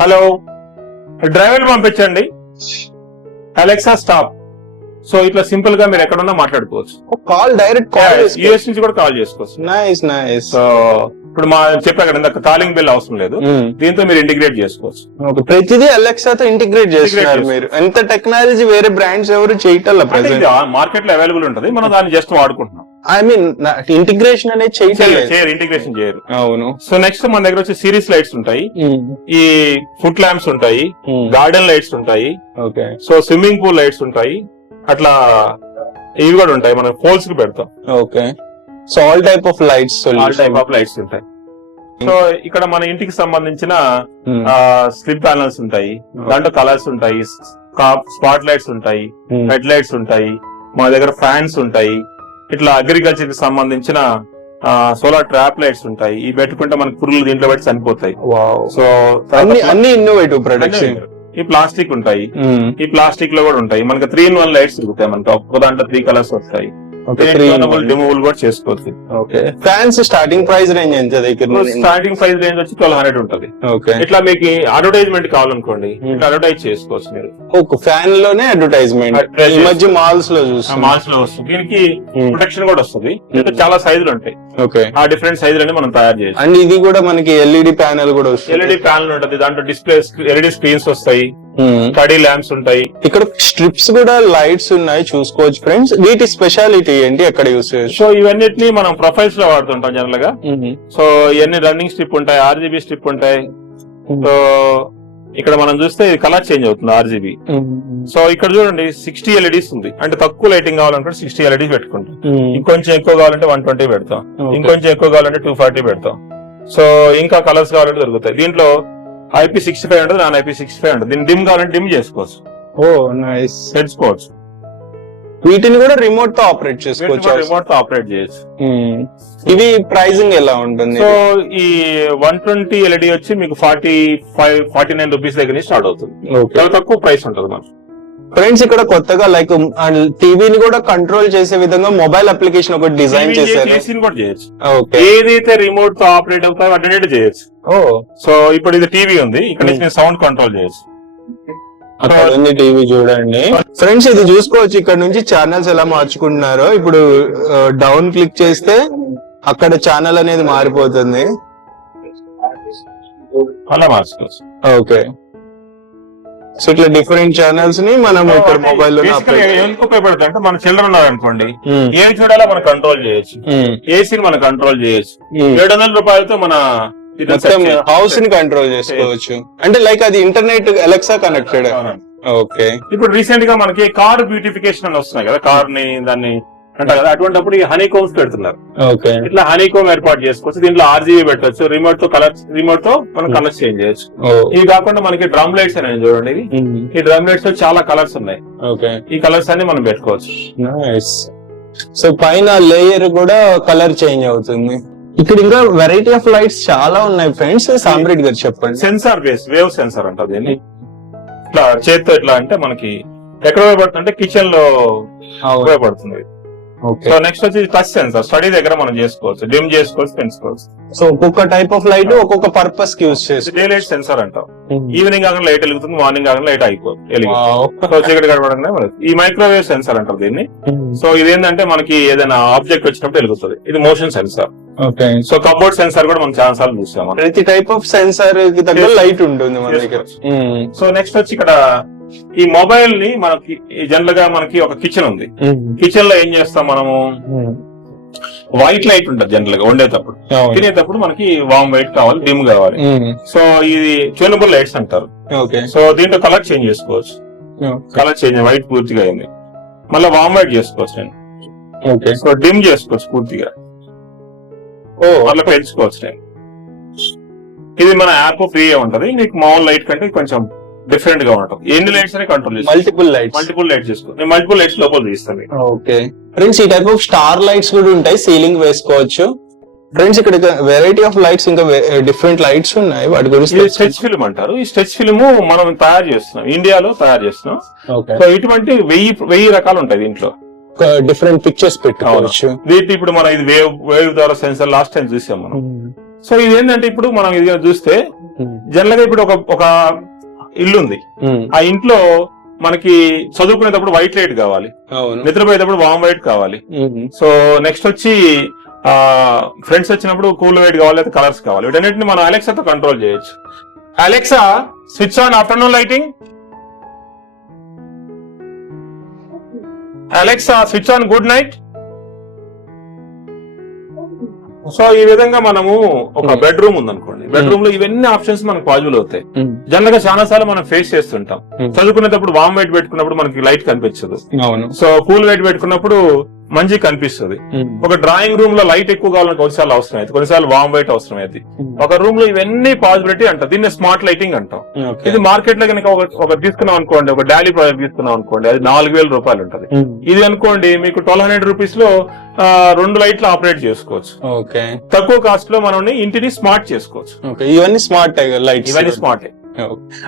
హలో, డ్రైవర్ పంపించండి, అలెక్సా స్టాప్. సో ఇట్లా సింపుల్ గా మీరు ఎక్కడున్నా మాట్లాడుకోవచ్చు. కాల్ డైరెక్ట్ యూఎస్ నుంచి కూడా కాల్ చేసుకోవచ్చు. Nice nice. సో ఇప్పుడు మా చెప్పా కదా కాలింగ్ బిల్ అవసరం లేదు, దీంతో మీరు ఇంటిగ్రేట్ చేసుకోవచ్చు. ప్రతిదీ అలెక్సాతో ఇంటిగ్రేట్ చేస్తున్నారు మీరు. ఎంత టెక్నాలజీ వేరే బ్రాండ్స్ ఎవరు చేయటం మార్కెట్ లో అవైలబుల్ ఉంటుంది, మనం దాన్ని జస్ట్ వాడుకుంటున్నాం. ఐ మీన్ ఇంటిగ్రేషన్ అనేది చేయరు, ఇంటిగ్రేషన్ చేయరు. అవును. సో నెక్స్ట్ మన దగ్గర వచ్చి సిరీస్ లైట్స్ ఉంటాయి, ఈ ఫుట్ ల్యాంప్స్ ఉంటాయి, గార్డెన్ లైట్స్ ఉంటాయి, సో స్విమ్మింగ్ పూల్ లైట్స్ ఉంటాయి, అట్లా ఇవి కూడా ఉంటాయి, మనం పోల్స్ కి పెడతాం. Okay. So all type of lights, ఉంటాయి. సో ఇక్కడ మన ఇంటికి సంబంధించిన స్లిప్ ప్యానల్స్ ఉంటాయి, దాంట్లో కలర్స్ ఉంటాయి, స్పాట్ లైట్స్ ఉంటాయి, హెడ్ లైట్స్ ఉంటాయి, మా దగ్గర ఫ్యాన్స్ ఉంటాయి, ఇట్లా అగ్రికల్చర్ కి సంబంధించిన సోలార్ ట్రాప్ లైట్స్ ఉంటాయి. ఇవి పెట్టుకుంటే మనకి పురుగులు దీంట్లో పెట్టి చనిపోతాయి. సో అన్ని ఇన్నోవేటివ్ ప్రొడక్ట్స్. ఈ ప్లాస్టిక్ ఉంటాయి, ఈ ప్లాస్టిక్ లో కూడా ఉంటాయి. మనకి 3-in-1 లైట్స్ దొరుకుతాయి, మనకి ఒక దాంట్లో 3 కలర్స్ వస్తాయి. డిమూవల్ కూడా చేసుకోవచ్చు. Okay. Fans starting price range ఎంత దగ్గర? స్టార్టింగ్ ప్రైస్ రేంజ్ వచ్చి 1200 ఉంటది. ఓకే. ఇట్లా మీకు అడ్వర్టైజ్మెంట్ కావాలనుకోండి, ఇట్లా అడ్వర్టైజ్ చేసుకోవచ్చు మీరు. ఒక ఫ్యాన్ లోనే అడ్వర్టైజ్మెంట్ ఈ మధ్య మాల్స్ లో చూస్తాం. మాల్స్ లో వస్తుంది. దీనికి ప్రొటెక్షన్ కూడా వస్తుంది. చాలా సైజులు ఉంటాయి. ఓకే. ఆ డిఫరెంట్ సైజులని మనం తయారు చేయొచ్చు. అండ్ ఇది కూడా మనకి ఎల్ఈడి ప్యానెల్ కూడా వస్తుంది. ఎల్ఈడి ప్యానెల్ ఉంటుంది, దాంట్లో డిస్ప్లే ఎల్ఈడి స్క్రీన్స్ వస్తాయి, స్టడీ ల్యాంప్స్ ఉంటాయి. ఇక్కడ స్ట్రిప్స్ కూడా లైట్స్ ఉన్నాయి, చూసుకోవచ్చు ఫ్రెండ్స్. వీటి స్పెషాలిటీ ఏంటి, ఎక్కడ యూస్ చేయొచ్చు? సో ఇవన్నిటిని మనం ప్రొఫైల్స్ లో వాడుతుంటాం జనరల్ గా. సో ఇవన్నీ రన్నింగ్ స్ట్రిప్ ఉంటాయి, ఆర్జీబీ స్ట్రిప్ ఉంటాయి. సో ఇక్కడ మనం చూస్తే కలర్ చేంజ్ అవుతుంది ఆర్జీబీ. సో ఇక్కడ చూడండి 60 ఎల్ఈడీస్ ఉంది. అంటే తక్కువ లైటింగ్ కావాలనుకుంటే 60 ఎల్ఈడీస్ పెట్టుకుంటాం. ఇంకొంచెం ఎక్కువ కావాలంటే 120 పెడతాం, ఇంకొంచెం ఎక్కువ కావాలంటే 240 పెడతాం. సో ఇంకా కలర్స్ కావాలంటే దొరుకుతాయి. దీంట్లో IP65 ఉంటుంది, నాన్ IP65 ఉంటుంది. దీన్ని డిమ్ కావాలంటే డిమ్ చేసుకోవచ్చు. ఓ నైస్. తెలుసుకోవచ్చు. వీటిని కూడా రిమోట్ తో ఆపరేట్ చేసుకోవచ్చు. రిమోట్ తో ఆపరేట్ చేయొచ్చు. ఇవి ప్రైసింగ్ ఎలా ఉంటుంది? సో ఈ 120 ఎల్ఈడి వచ్చి మీకు 49 రూపీస్ దగ్గర నుంచి స్టార్ట్ అవుతుంది. చాలా తక్కువ ప్రైస్ ఉంటుంది మనకు. ఫ్రెండ్స్ ఇక్కడ కొత్తగా లైక్ టీవీని కూడా కంట్రోల్ చేసే విధంగా మొబైల్ అప్లికేషన్ ఒకటి డిజైన్ చేశారు. కూడా చేయొచ్చు. ఏదైతే రిమోట్ తో ఆపరేట్ అవుతాయో వాటి చేయొచ్చు. సో ఇప్పుడు ఇది టీవీ ఉంది, ఇక్కడ నుంచి సౌండ్ కంట్రోల్ చేయొచ్చు. అక్కడ ఉంది టీవీ చూడండి ఫ్రెండ్స్. ఇది చూసుకోవచ్చు ఇక్కడ నుంచి ఛానల్స్ ఎలా మార్చుకుంటున్నారో. ఇప్పుడు డౌన్ క్లిక్ చేస్తే అక్కడ ఛానల్ అనేది మారిపోతుంది. అలా మార్చుకోవచ్చు. ఓకే. సో ఇట్లా డిఫరెంట్ ఛానల్స్ ని మనం ఇక్కడ మొబైల్ లో ఎందుకు ఉపయోగపడుతుంది అంటే, మన చిల్డ్రన్ ఉన్నారు అనుకోండి, ఏం చూడాలో మనం కంట్రోల్ చేయొచ్చు, ఏసీని మనం కంట్రోల్ చేయొచ్చు. 700 రూపాయలతో మన హౌస్ ని కంట్రోల్ చేసుకోవచ్చు. అంటే లైక్ అది ఇంటర్నెట్ అలెక్సా కనెక్టెడ్. ఓకే. ఇప్పుడు రీసెంట్ గా మనకి కార్ బ్యూటిఫికేషన్ అని వస్తున్నాయి కదా, కార్ ని దాన్ని అంటారు కదా, అటువంటిప్పుడు ఈ హనీ కోమ్స్ పెడుతున్నారు. ఓకే. ఇట్లా హనీ కోమ్ ఏర్పాటు చేసుకోవచ్చు. దీంట్లో ఆర్జీబీ పెట్టచ్చు, రిమోట్ తో మనం కలర్స్ చేంజ్ చేయొచ్చు. ఇవి కాకుండా మనకి డ్రమ్ లైట్స్ అనేది చూడండి, ఈ డ్రమ్ లైట్స్ లో చాలా కలర్స్ ఉన్నాయి. ఓకే. ఈ కలర్స్ అన్ని మనం పెట్టుకోవచ్చు. సో పైన లేయర్ కూడా కలర్ చేంజ్ అవుతుంది. ఇక్కడ ఇంకా వెరైటీ ఆఫ్ లైట్స్ చాలా ఉన్నాయి ఫ్రెండ్స్. సాంబ్రిట్ గారు చెప్పండి. సెన్సార్ బేస్ వేవ్ సెన్సార్ అంటారు దీన్ని. ఇట్లా చేత్తో ఇట్లా అంటే మనకి ఎక్కడ ఉపయోగపడుతుంది అంటే కిచెన్ లో ఉపయోగపడుతుంది. సో నెక్స్ట్ వచ్చి టచ్ సెన్సార్, స్టడీ దగ్గర మనం చేసుకోవచ్చు, డిమ్ చేసుకోవచ్చు, పెంచుకోవచ్చు. సో ఒక్కొక్క టైప్ ఆఫ్ లైట్ ఒక్కొక్క పర్పస్ కి యూజ్ చేసి. డే లైట్ సెన్సార్ అంటాం. ఈవినింగ్ కాకుండా లైట్ వెలుగుతుంది, మార్నింగ్ కాకుండా లైట్ అయిపోతుంది. సో చీకటి కనబడంగానే ఈ మైక్రోవేవ్ సెన్సార్ అంటారు దీన్ని. సో ఇదేంటంటే మనకి ఏదైనా ఆబ్జెక్ట్ వచ్చినప్పుడు వెలుగుతుంది. ఇది motion sensor. Okay. So cupboard sensor కూడా మనం చాలా సార్లు చూసాము. ప్రతి టైప్ ఆఫ్ సెన్సార్ కి తగ్గ లైట్ ఉంటుంది మన దగ్గర. సో నెక్స్ట్ వచ్చి ఇక్కడ ఈ మొబైల్ ని మనకి జనరల్ గా మనకి ఒక కిచెన్ ఉంది. కిచెన్ లో ఏం చేస్తాం మనము, వైట్ లైట్ ఉంటుంది జనరల్ గా వండేటప్పుడు. తినేటప్పుడు మనకి వామ్ వైట్ కావాలి, డిమ్ కావాలి. సో ఇది ట్యూనబుల్ లైట్స్ అంటారు. సో దీంట్లో కలర్ చేంజ్ చేసుకోవచ్చు. కలర్ చేంజ్ వైట్ పూర్తిగా అయింది, మళ్ళీ వామ్ వైట్ చేసుకోవచ్చు నేను. సో డిమ్ చేసుకోవచ్చు పూర్తిగా, మళ్ళీ పెంచుకోవచ్చు నేను. ఇది మన యాప్ ఫ్రీ ఉంటది. మీకు మామూలు లైట్ కంటే కొంచెం డిఫరెంట్ గా ఉంటుంది. ఎన్ని లైట్స్ అని కంట్రోల్ చేస్తాను, మల్టిపుల్ లైట్స్ చేసుకో. నేను మల్టిపుల్ లైట్స్ లోపల తీస్తాను. ఓకే ఫ్రెండ్స్, ఈ టైప్ ఆఫ్ స్టార్ లైట్స్ కూడా ఉంటాయి, సీలింగ్ వేసుకోవచ్చు. ఫ్రెండ్స్ ఇక్కడ వెరైటీ ఆఫ్ లైట్స్, ఇంకా డిఫరెంట్ లైట్స్ ఉన్నాయి. వాటి గురించి స్టెచ్ ఫిల్మ్ అంటారు. ఈ స్టెచ్ ఫిల్మ్ మనం తయారు చేస్తున్నాం, ఇండియాలో తయారు చేస్తున్నాం. సో ఇటువంటి 1000 రకాలు ఉంటాయి దీంట్లో. డిఫరెంట్ పిక్చర్స్ పెట్టుకోవచ్చు. దీంట్లో ఇప్పుడు మనం ఇది వేవ్ ద్వారా సెన్సర్ లాస్ట్ టైం చూసాం మనం. సో ఇది ఏంటంటే ఇప్పుడు మనం ఇది చూస్తే జనరల్ గా ఇప్పుడు ఒక ఇల్లు ఉంది. ఆ ఇంట్లో మనకి చదువుకునేటప్పుడు వైట్ లైట్ కావాలి, నిద్రపోయేటప్పుడు వామ్ వైట్ కావాలి. సో నెక్స్ట్ వచ్చి ఫ్రెండ్స్ వచ్చినప్పుడు కూల్ వైట్ కావాలి, లేదా కలర్స్ కావాలి. వీటన్నిటిని మనం అలెక్సాతో కంట్రోల్ చేయొచ్చు. Alexa switch on afternoon lighting, Alexa switch on good night. So ఈ విధంగా మనము ఒక బెడ్రూమ్ ఉందనుకోండి, బెడ్రూమ్ లో ఇవన్నీ ఆప్షన్స్ మనకు పాజిబుల్ అవుతాయి. జనరల్ గా చాలా సార్లు మనం ఫేస్ చేస్తుంటాం. చదువుకునేటప్పుడు వామ్ వైట్ పెట్టుకున్నప్పుడు మనకి లైట్ కనిపించదు. సో కూల్ వైట్ పెట్టుకున్నప్పుడు మంచి కనిపిస్తుంది. ఒక డ్రాయింగ్ రూమ్ లో లైట్ ఎక్కువ కావాలని కొన్నిసార్లు అవసరం అయితే, కొన్నిసార్లు వామ్ వైట్ అవసరం అయితే. ఒక రూమ్ లో ఇవన్నీ పాసిబిలిటీ అంటాం. దీన్ని స్మార్ట్ లైటింగ్ అంటాం. ఇది మార్కెట్ లో కనుక ఒక తీసుకున్నాం అనుకోండి, ఒక డాలీ ప్రాజెక్ట్ తీసుకున్నాం అనుకోండి, అది 4000 రూపాయలు ఉంటుంది. ఇది అనుకోండి మీకు 1200 రూపీస్ లో 2 లైట్లు ఆపరేట్ చేసుకోవచ్చు. తక్కువ కాస్ట్ లో మనం ఇంటిని స్మార్ట్ చేసుకోవచ్చు. ఇవన్నీ స్మార్ట్ లైట్స్, ఇవన్నీ స్మార్ట్.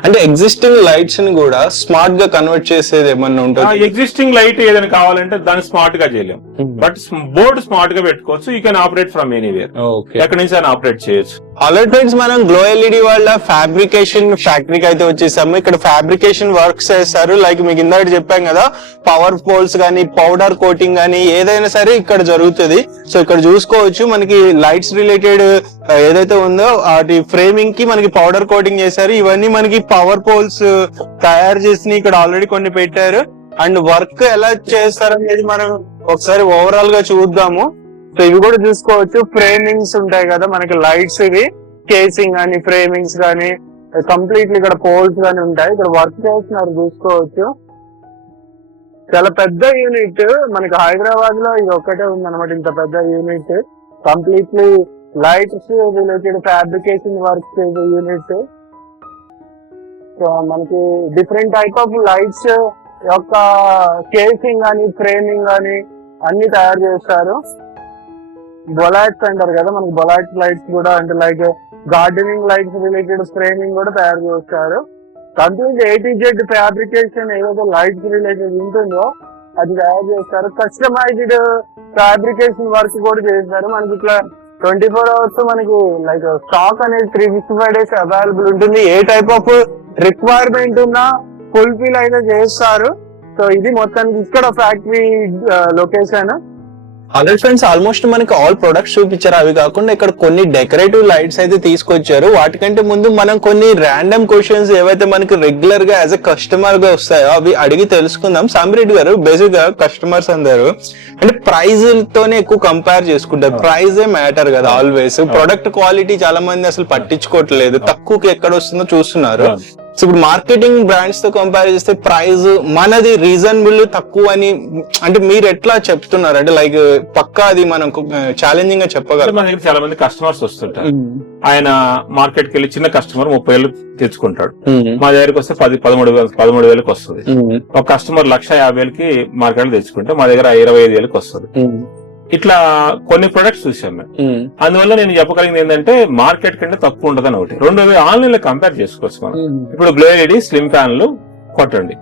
అంటే ఎగ్జిస్టింగ్ లైట్స్ ని కూడా స్మార్ట్ గా కన్వర్ట్ చేసేది ఏమన్నా ఉంటుంది? ఎగ్జిస్టింగ్ లైట్ ఏదైనా కావాలంటే దాన్ని స్మార్ట్ గా చేయలేం, బట్ బోర్డు స్మార్ట్ గా పెట్టుకోవచ్చు. You can operate from anywhere, ఎక్కడి నుంచి అయినా ఆపరేట్ చేయొచ్చు. ఆల్రెడీ ఫ్రెండ్స్ మనం గ్లో ఎల్ఈడి వాళ్ళ ఫ్యాబ్రికేషన్ ఫ్యాక్టరీకి అయితే వచ్చేసాము. ఇక్కడ ఫ్యాబ్రికేషన్ వర్క్స్ చేస్తారు. లైక్ మీకు ఇందాక చెప్పాం కదా, పవర్ పోల్స్ గానీ పౌడర్ కోటింగ్ గానీ ఏదైనా సరే ఇక్కడ జరుగుతుంది. సో ఇక్కడ చూసుకోవచ్చు మనకి లైట్స్ రిలేటెడ్ ఏదైతే ఉందో వాటి ఫ్రేమింగ్ కి మనకి పౌడర్ కోటింగ్ చేశారు. ఇవన్నీ మనకి పవర్ పోల్స్ తయారు చేసి ఇక్కడ ఆల్రెడీ కొన్ని పెట్టారు. అండ్ వర్క్ ఎలా చేస్తారనేది మనం ఒకసారి ఓవరాల్ గా చూద్దాము. సో ఇవి కూడా చూసుకోవచ్చు, ఫ్రేమింగ్స్ ఉంటాయి కదా మనకి లైట్స్, ఇవి కేసింగ్ గానీ ఫ్రేమింగ్స్ గానీ కంప్లీట్లీ ఇక్కడ పోల్స్ గానీ ఉంటాయి. ఇక్కడ వర్క్ చేస్తున్నారు చూసుకోవచ్చు. చాలా పెద్ద యూనిట్ మనకి హైదరాబాద్ లో ఇది ఒక్కటే ఉందన్నమాట, ఇంత పెద్ద unit. Completely lights related fabrication work చేసే యూనిట్. సో మనకి డిఫరెంట్ టైప్ ఆఫ్ లైట్స్ యొక్క కేసింగ్ గానీ ఫ్రేమింగ్ గానీ అన్ని తయారు చేస్తారు. బొలాట్స్ అంటారు కదా మనకి, బొలాట్ లైట్స్ కూడా అంటే like gardening lights related framing కూడా తయారు చేస్తారు. Complete A to Z fabrication ఏదైతే లైట్స్ రిలేటెడ్ ఉంటుందో అది తయారు చేస్తారు. కస్టమైజ్డ్ ఫ్యాబ్రికేషన్ వర్క్ కూడా చేస్తారు. మనకి ఇట్లా 24 hours మనకి లైక్ స్టాక్ అనేది 365 days అవైలబుల్ ఉంటుంది. ఏ టైప్ ఆఫ్ రిక్వైర్మెంట్ ఉన్నా ఫుల్ఫిల్ అయితే చేస్తారు. సో ఇది మొత్తానికి ఇక్కడ factory location. Already friends almost మనకి ఆల్ ప్రొడక్ట్స్ చూపించారు. అవి కాకుండా ఇక్కడ కొన్ని డెకరేటివ్ లైట్స్ అయితే తీసుకొచ్చారు. వాటికంటే ముందు మనం కొన్ని ర్యాండమ్ క్వశ్చన్స్ ఏవైతే మనకి రెగ్యులర్ గా యాజ్ ఎ కస్టమర్ గా వస్తాయో అవి అడిగి తెలుసుకుందాం. సామిరెడ్డి గారు, బేసిక్ గా కస్టమర్స్ అందరూ అంటే ప్రైజ్ తోనే ఎక్కువ కంపేర్ చేసుకుంటారు. ప్రైజే మ్యాటర్ కదా ఆల్వేస్. ప్రొడక్ట్ క్వాలిటీ చాలా మంది అసలు పట్టించుకోవట్లేదు, తక్కువకి ఎక్కడ వస్తుందో చూస్తున్నారు. సో ఇప్పుడు మార్కెటింగ్ బ్రాండ్స్ తో కంపేర్ చేస్తే ప్రైస్ మనది రీజనబుల్ తక్కువ అని అంటే మీరు ఎట్లా చెప్తున్నారు? అంటే లైక్ పక్కా అది మనం ఛాలెంజింగ్ గా చెప్పగలం. మన దగ్గర చాలా మంది కస్టమర్స్ వస్తుంటారు. ఆయన మార్కెట్ కి వెళ్ళి చిన్న కస్టమర్ 30,000 తెచ్చుకుంటాడు, మా దగ్గరికి వస్తే 13,000 వస్తుంది. ఒక కస్టమర్ 1,50,000 మార్కెట్ లో తెచ్చుకుంటే మా దగ్గర 25,000 వస్తుంది. ఇట్లా కొన్ని ప్రొడక్ట్స్ చూసాం మేము. అందువల్ల నేను చెప్పగలిగింది ఏంటంటే మార్కెట్ కంటే తక్కువ ఉండదని ఒకటి. రెండోది ఆన్లైన్ లో కంపేర్ చేసుకోవచ్చు మనం. ఇప్పుడు గ్లో ఎల్ఈడి స్లిమ్ ఫ్యాన్లు కొట్టండి,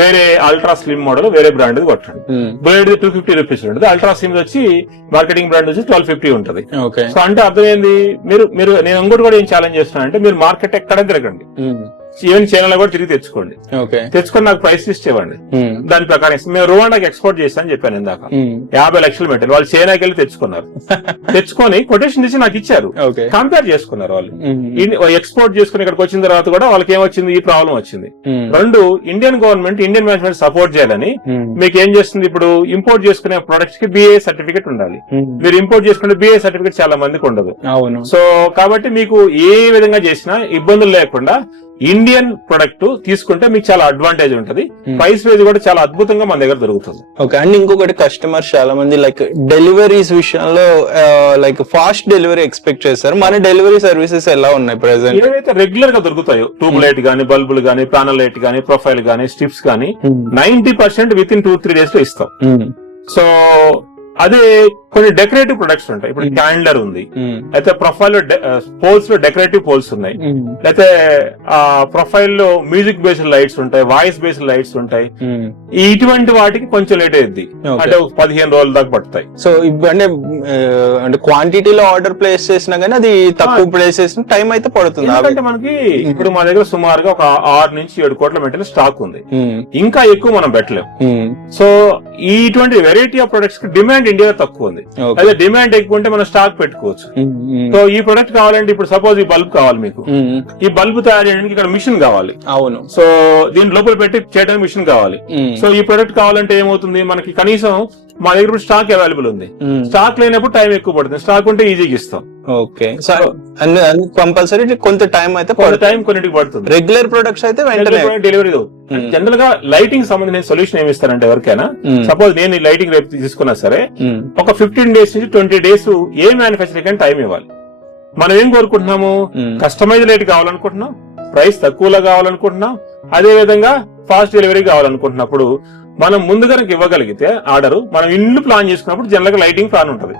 వేరే అల్ట్రా స్లిమ్ మోడల్ వేరే బ్రాండ్ కొట్టండి. గ్లో ఎల్ఈడి 250 రూపీస్ ఉంటుంది, అల్ట్రా స్లిమ్ వచ్చి మార్కెటింగ్ బ్రాండ్ వచ్చి 1250 ఉంటుంది. సో అంటే అర్థం ఏంది, మీరు నేను ఇంకోటి కూడా ఏం ఛాలెంజ్ చేస్తున్నా అంటే మీరు మార్కెట్ ఎక్కడ తిరగండి, ఈవెన్ చైనా కూడా తిరిగి తెచ్చుకోండి. తెచ్చుకొని నాకు ప్రైస్ లిస్ట్ ఇవ్వండి, దాని ప్రకారం ఇస్తాం. మేము రువాండాకి ఎక్స్పోర్ట్ చేస్తాను చెప్పాను ఇందాక, 50 లక్షలు మెటీరియల్ వాళ్ళు చైనాకి వెళ్ళి తెచ్చుకున్నారు. తెచ్చుకొని కొటేషన్ ఇచ్చి నాకు ఇచ్చారు, కంపేర్ చేసుకున్నారు వాళ్ళు. ఎక్స్పోర్ట్ చేసుకుని ఇక్కడికి వచ్చిన తర్వాత కూడా వాళ్ళకి ఏమొచ్చింది, ఈ ప్రాబ్లం వచ్చింది. రెండు, Indian government Indian management support చేయాలని మీకు ఏం చేస్తుంది, ఇప్పుడు ఇంపోర్ట్ చేసుకునే ప్రొడక్ట్స్ కి BIS సర్టిఫికేట్ ఉండాలి. మీరు ఇంపోర్ట్ చేసుకునే BIS సర్టిఫికేట్ చాలా మందికి ఉండదు. సో కాబట్టి మీకు ఏ విధంగా చేసినా ఇబ్బందులు లేకుండా ఇండియన్ ప్రొడక్ట్ తీసుకుంటే మీకు చాలా అడ్వాంటేజ్ ఉంటది. ప్రైస్ వైజ్ కూడా చాలా అద్భుతంగా మన దగ్గర దొరుకుతుంది. ఓకే. అండ్ ఇంకొకటి, కస్టమర్స్ చాలా మంది లైక్ డెలివరీస్ విషయంలో లైక్ ఫాస్ట్ డెలివరీ ఎక్స్పెక్ట్ చేస్తారు. మన డెలివరీ సర్వీసెస్ ఎలా ఉన్నాయి ప్రెసెంట్? ఏవైతే రెగ్యులర్ గా దొరుకుతాయో ట్యూబ్ లైట్ గానీ, బల్బులు గానీ, ప్యానల్ లైట్ గానీ, ప్రొఫైల్ గానీ, స్ట్రిప్స్ గానీ 90% విత్ ఇన్ 2-3 days లో ఇస్తాం. సో అదే కొన్ని డెకరేటివ్ ప్రొడక్ట్స్ ఉంటాయి. ఇప్పుడు క్యాండర్ ఉంది, అయితే ప్రొఫైల్ లో పోల్స్ లో డెకరేటివ్ పోల్స్ ఉన్నాయి, అయితే ప్రొఫైల్ లో మ్యూజిక్ బేస్డ్ లైట్స్ ఉంటాయి, వాయిస్ బేస్డ్ లైట్స్ ఉంటాయి. ఇటువంటి వాటికి కొంచెం లేట్ అయ్యింది, అంటే 15 రోజుల దాకా పడతాయి. సో అంటే క్వాంటిటీలో ఆర్డర్ ప్లేస్ చేసినా గానీ అది తక్కువ ప్లేస్ చేసిన టైం అయితే పడుతుంది. ఎందుకంటే మనకి ఇప్పుడు మా దగ్గర సుమారుగా ఒక 6 నుంచి 7 కోట్ల మెటీరియల్ స్టాక్ ఉంది, ఇంకా ఎక్కువ మనం పెట్టలేం. సో ఇటువంటి వెరైటీ ఆఫ్ ప్రొడక్ట్స్ కి డిమాండ్ ఇండియాలో తక్కువ ఉంది. అదే డిమాండ్ ఎక్కువ ఉంటే మనం స్టాక్ పెట్టుకోవచ్చు. సో ఈ ప్రొడక్ట్ కావాలంటే ఇప్పుడు సపోజ్ ఈ బల్బ్ కావాలి మీకు, ఈ బల్బ్ తయారు చేయడానికి ఇక్కడ మిషన్ కావాలి. అవును. సో దీని లోపల పెట్టి చేయడానికి మిషన్ కావాలి. సో ఈ ప్రొడక్ట్ కావాలంటే ఏమవుతుంది, మనకి కనీసం మా దగ్గర స్టాక్ అవైలబుల్ ఉంది. స్టాక్ లేనప్పుడు టైం ఎక్కువ పడుతుంది, స్టాక్ ఉంటే ఈజీగా ఇస్తాం. ఓకే. కంపల్సరీ కొంత టైం అయితే కొన్నిటికి పడుతుంది. రెగ్యులర్ ప్రొడక్ట్స్ అయితే డెలివరీ అవుతుంది. జనరల్ గా లైటింగ్ సంబంధించిన సొల్యూషన్ ఏమి ఇస్తారంటే ఎవరికైనా, సపోజ్ నేను ఈ లైటింగ్ రేపు తీసుకున్నా సరే ఒక 15 days నుంచి 20 days ఏ మ్యానుఫ్యాక్చరింగ్ కానీ టైం ఇవ్వాలి. మనం ఏం కోరుకుంటున్నాము, కస్టమైజ్ లైట్ కావాలనుకుంటున్నాం, ప్రైస్ తక్కువలో కావాలనుకుంటున్నాం, అదే విధంగా ఫాస్ట్ డెలివరీ కావాలనుకుంటున్నప్పుడు మనం ముందు కనుక ఇవ్వగలిగితే ఆర్డర్, మనం ఇల్లు ప్లాన్ చేసుకున్నప్పుడు జనరల్ గా లైటింగ్ ప్లాన్ ఉంటుంది.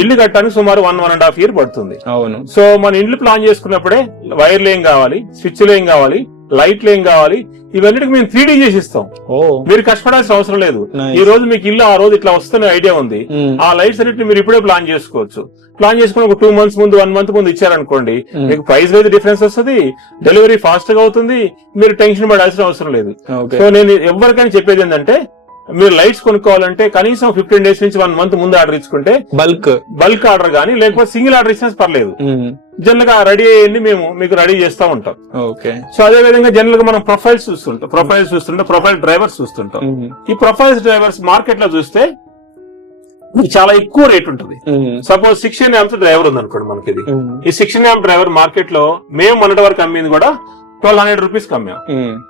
ఇల్లు కట్టడానికి సుమారు 1.5 years పడుతుంది. అవును. సో మన ఇల్లు ప్లాన్ చేసుకున్నప్పుడే వైర్లు ఏం కావాలి, స్విచ్లు ఏం కావాలి, లైట్లు ఏం కావాలి, ఇవన్నిటికి మేము 3D చేసి ఇస్తాం. మీరు కష్టపడాల్సిన అవసరం లేదు. ఈ రోజు మీకు ఇల్లు ఆ రోజు ఇట్లా వస్తున్న ఐడియా ఉంది, ఆ లైట్స్ అన్నిటిని మీరు ఇప్పుడే ప్లాన్ చేసుకోవచ్చు. ప్లాన్ చేసుకుని ఒక 2 months ముందు 1 month ముందు ఇచ్చారనుకోండి, మీకు ప్రైస్ వైజ్ డిఫరెన్స్ వస్తుంది, డెలివరీ ఫాస్ట్ గా అవుతుంది, మీరు టెన్షన్ పడాల్సిన అవసరం లేదు. సో నేను ఎవరికైనా చెప్పేది ఏంటంటే, మీరు లైట్స్ కొనుక్కోవాలంటే కనీసం 15 days నుంచి 1 month ముందు ఆర్డర్ ఇచ్చుకుంటే బల్క్ ఆర్డర్ గానీ లేకపోతే సింగిల్ ఆర్డర్ ఇచ్చినా పర్లేదు. జనరల్ గా రెడీ అయ్యింది మేము మీకు రెడీ చేస్తా ఉంటాం. సో అదే విధంగా జనరల్ గా మనం ప్రొఫైల్ చూస్తుంటాం, ప్రొఫైల్ డ్రైవర్స్ చూస్తుంటాం. ఈ ప్రొఫైల్స్ డ్రైవర్స్ మార్కెట్ లో చూస్తే చాలా ఎక్కువ రేట్ ఉంటుంది. సపోజ్ 16 amps డ్రైవర్ ఉంది అనుకోండి మనకి. ఇది ఈ 16 amp డ్రైవర్ మార్కెట్ లో మేము మొన్నటి వరకు అమ్మింది కూడా 1200 rupees అమ్మాం.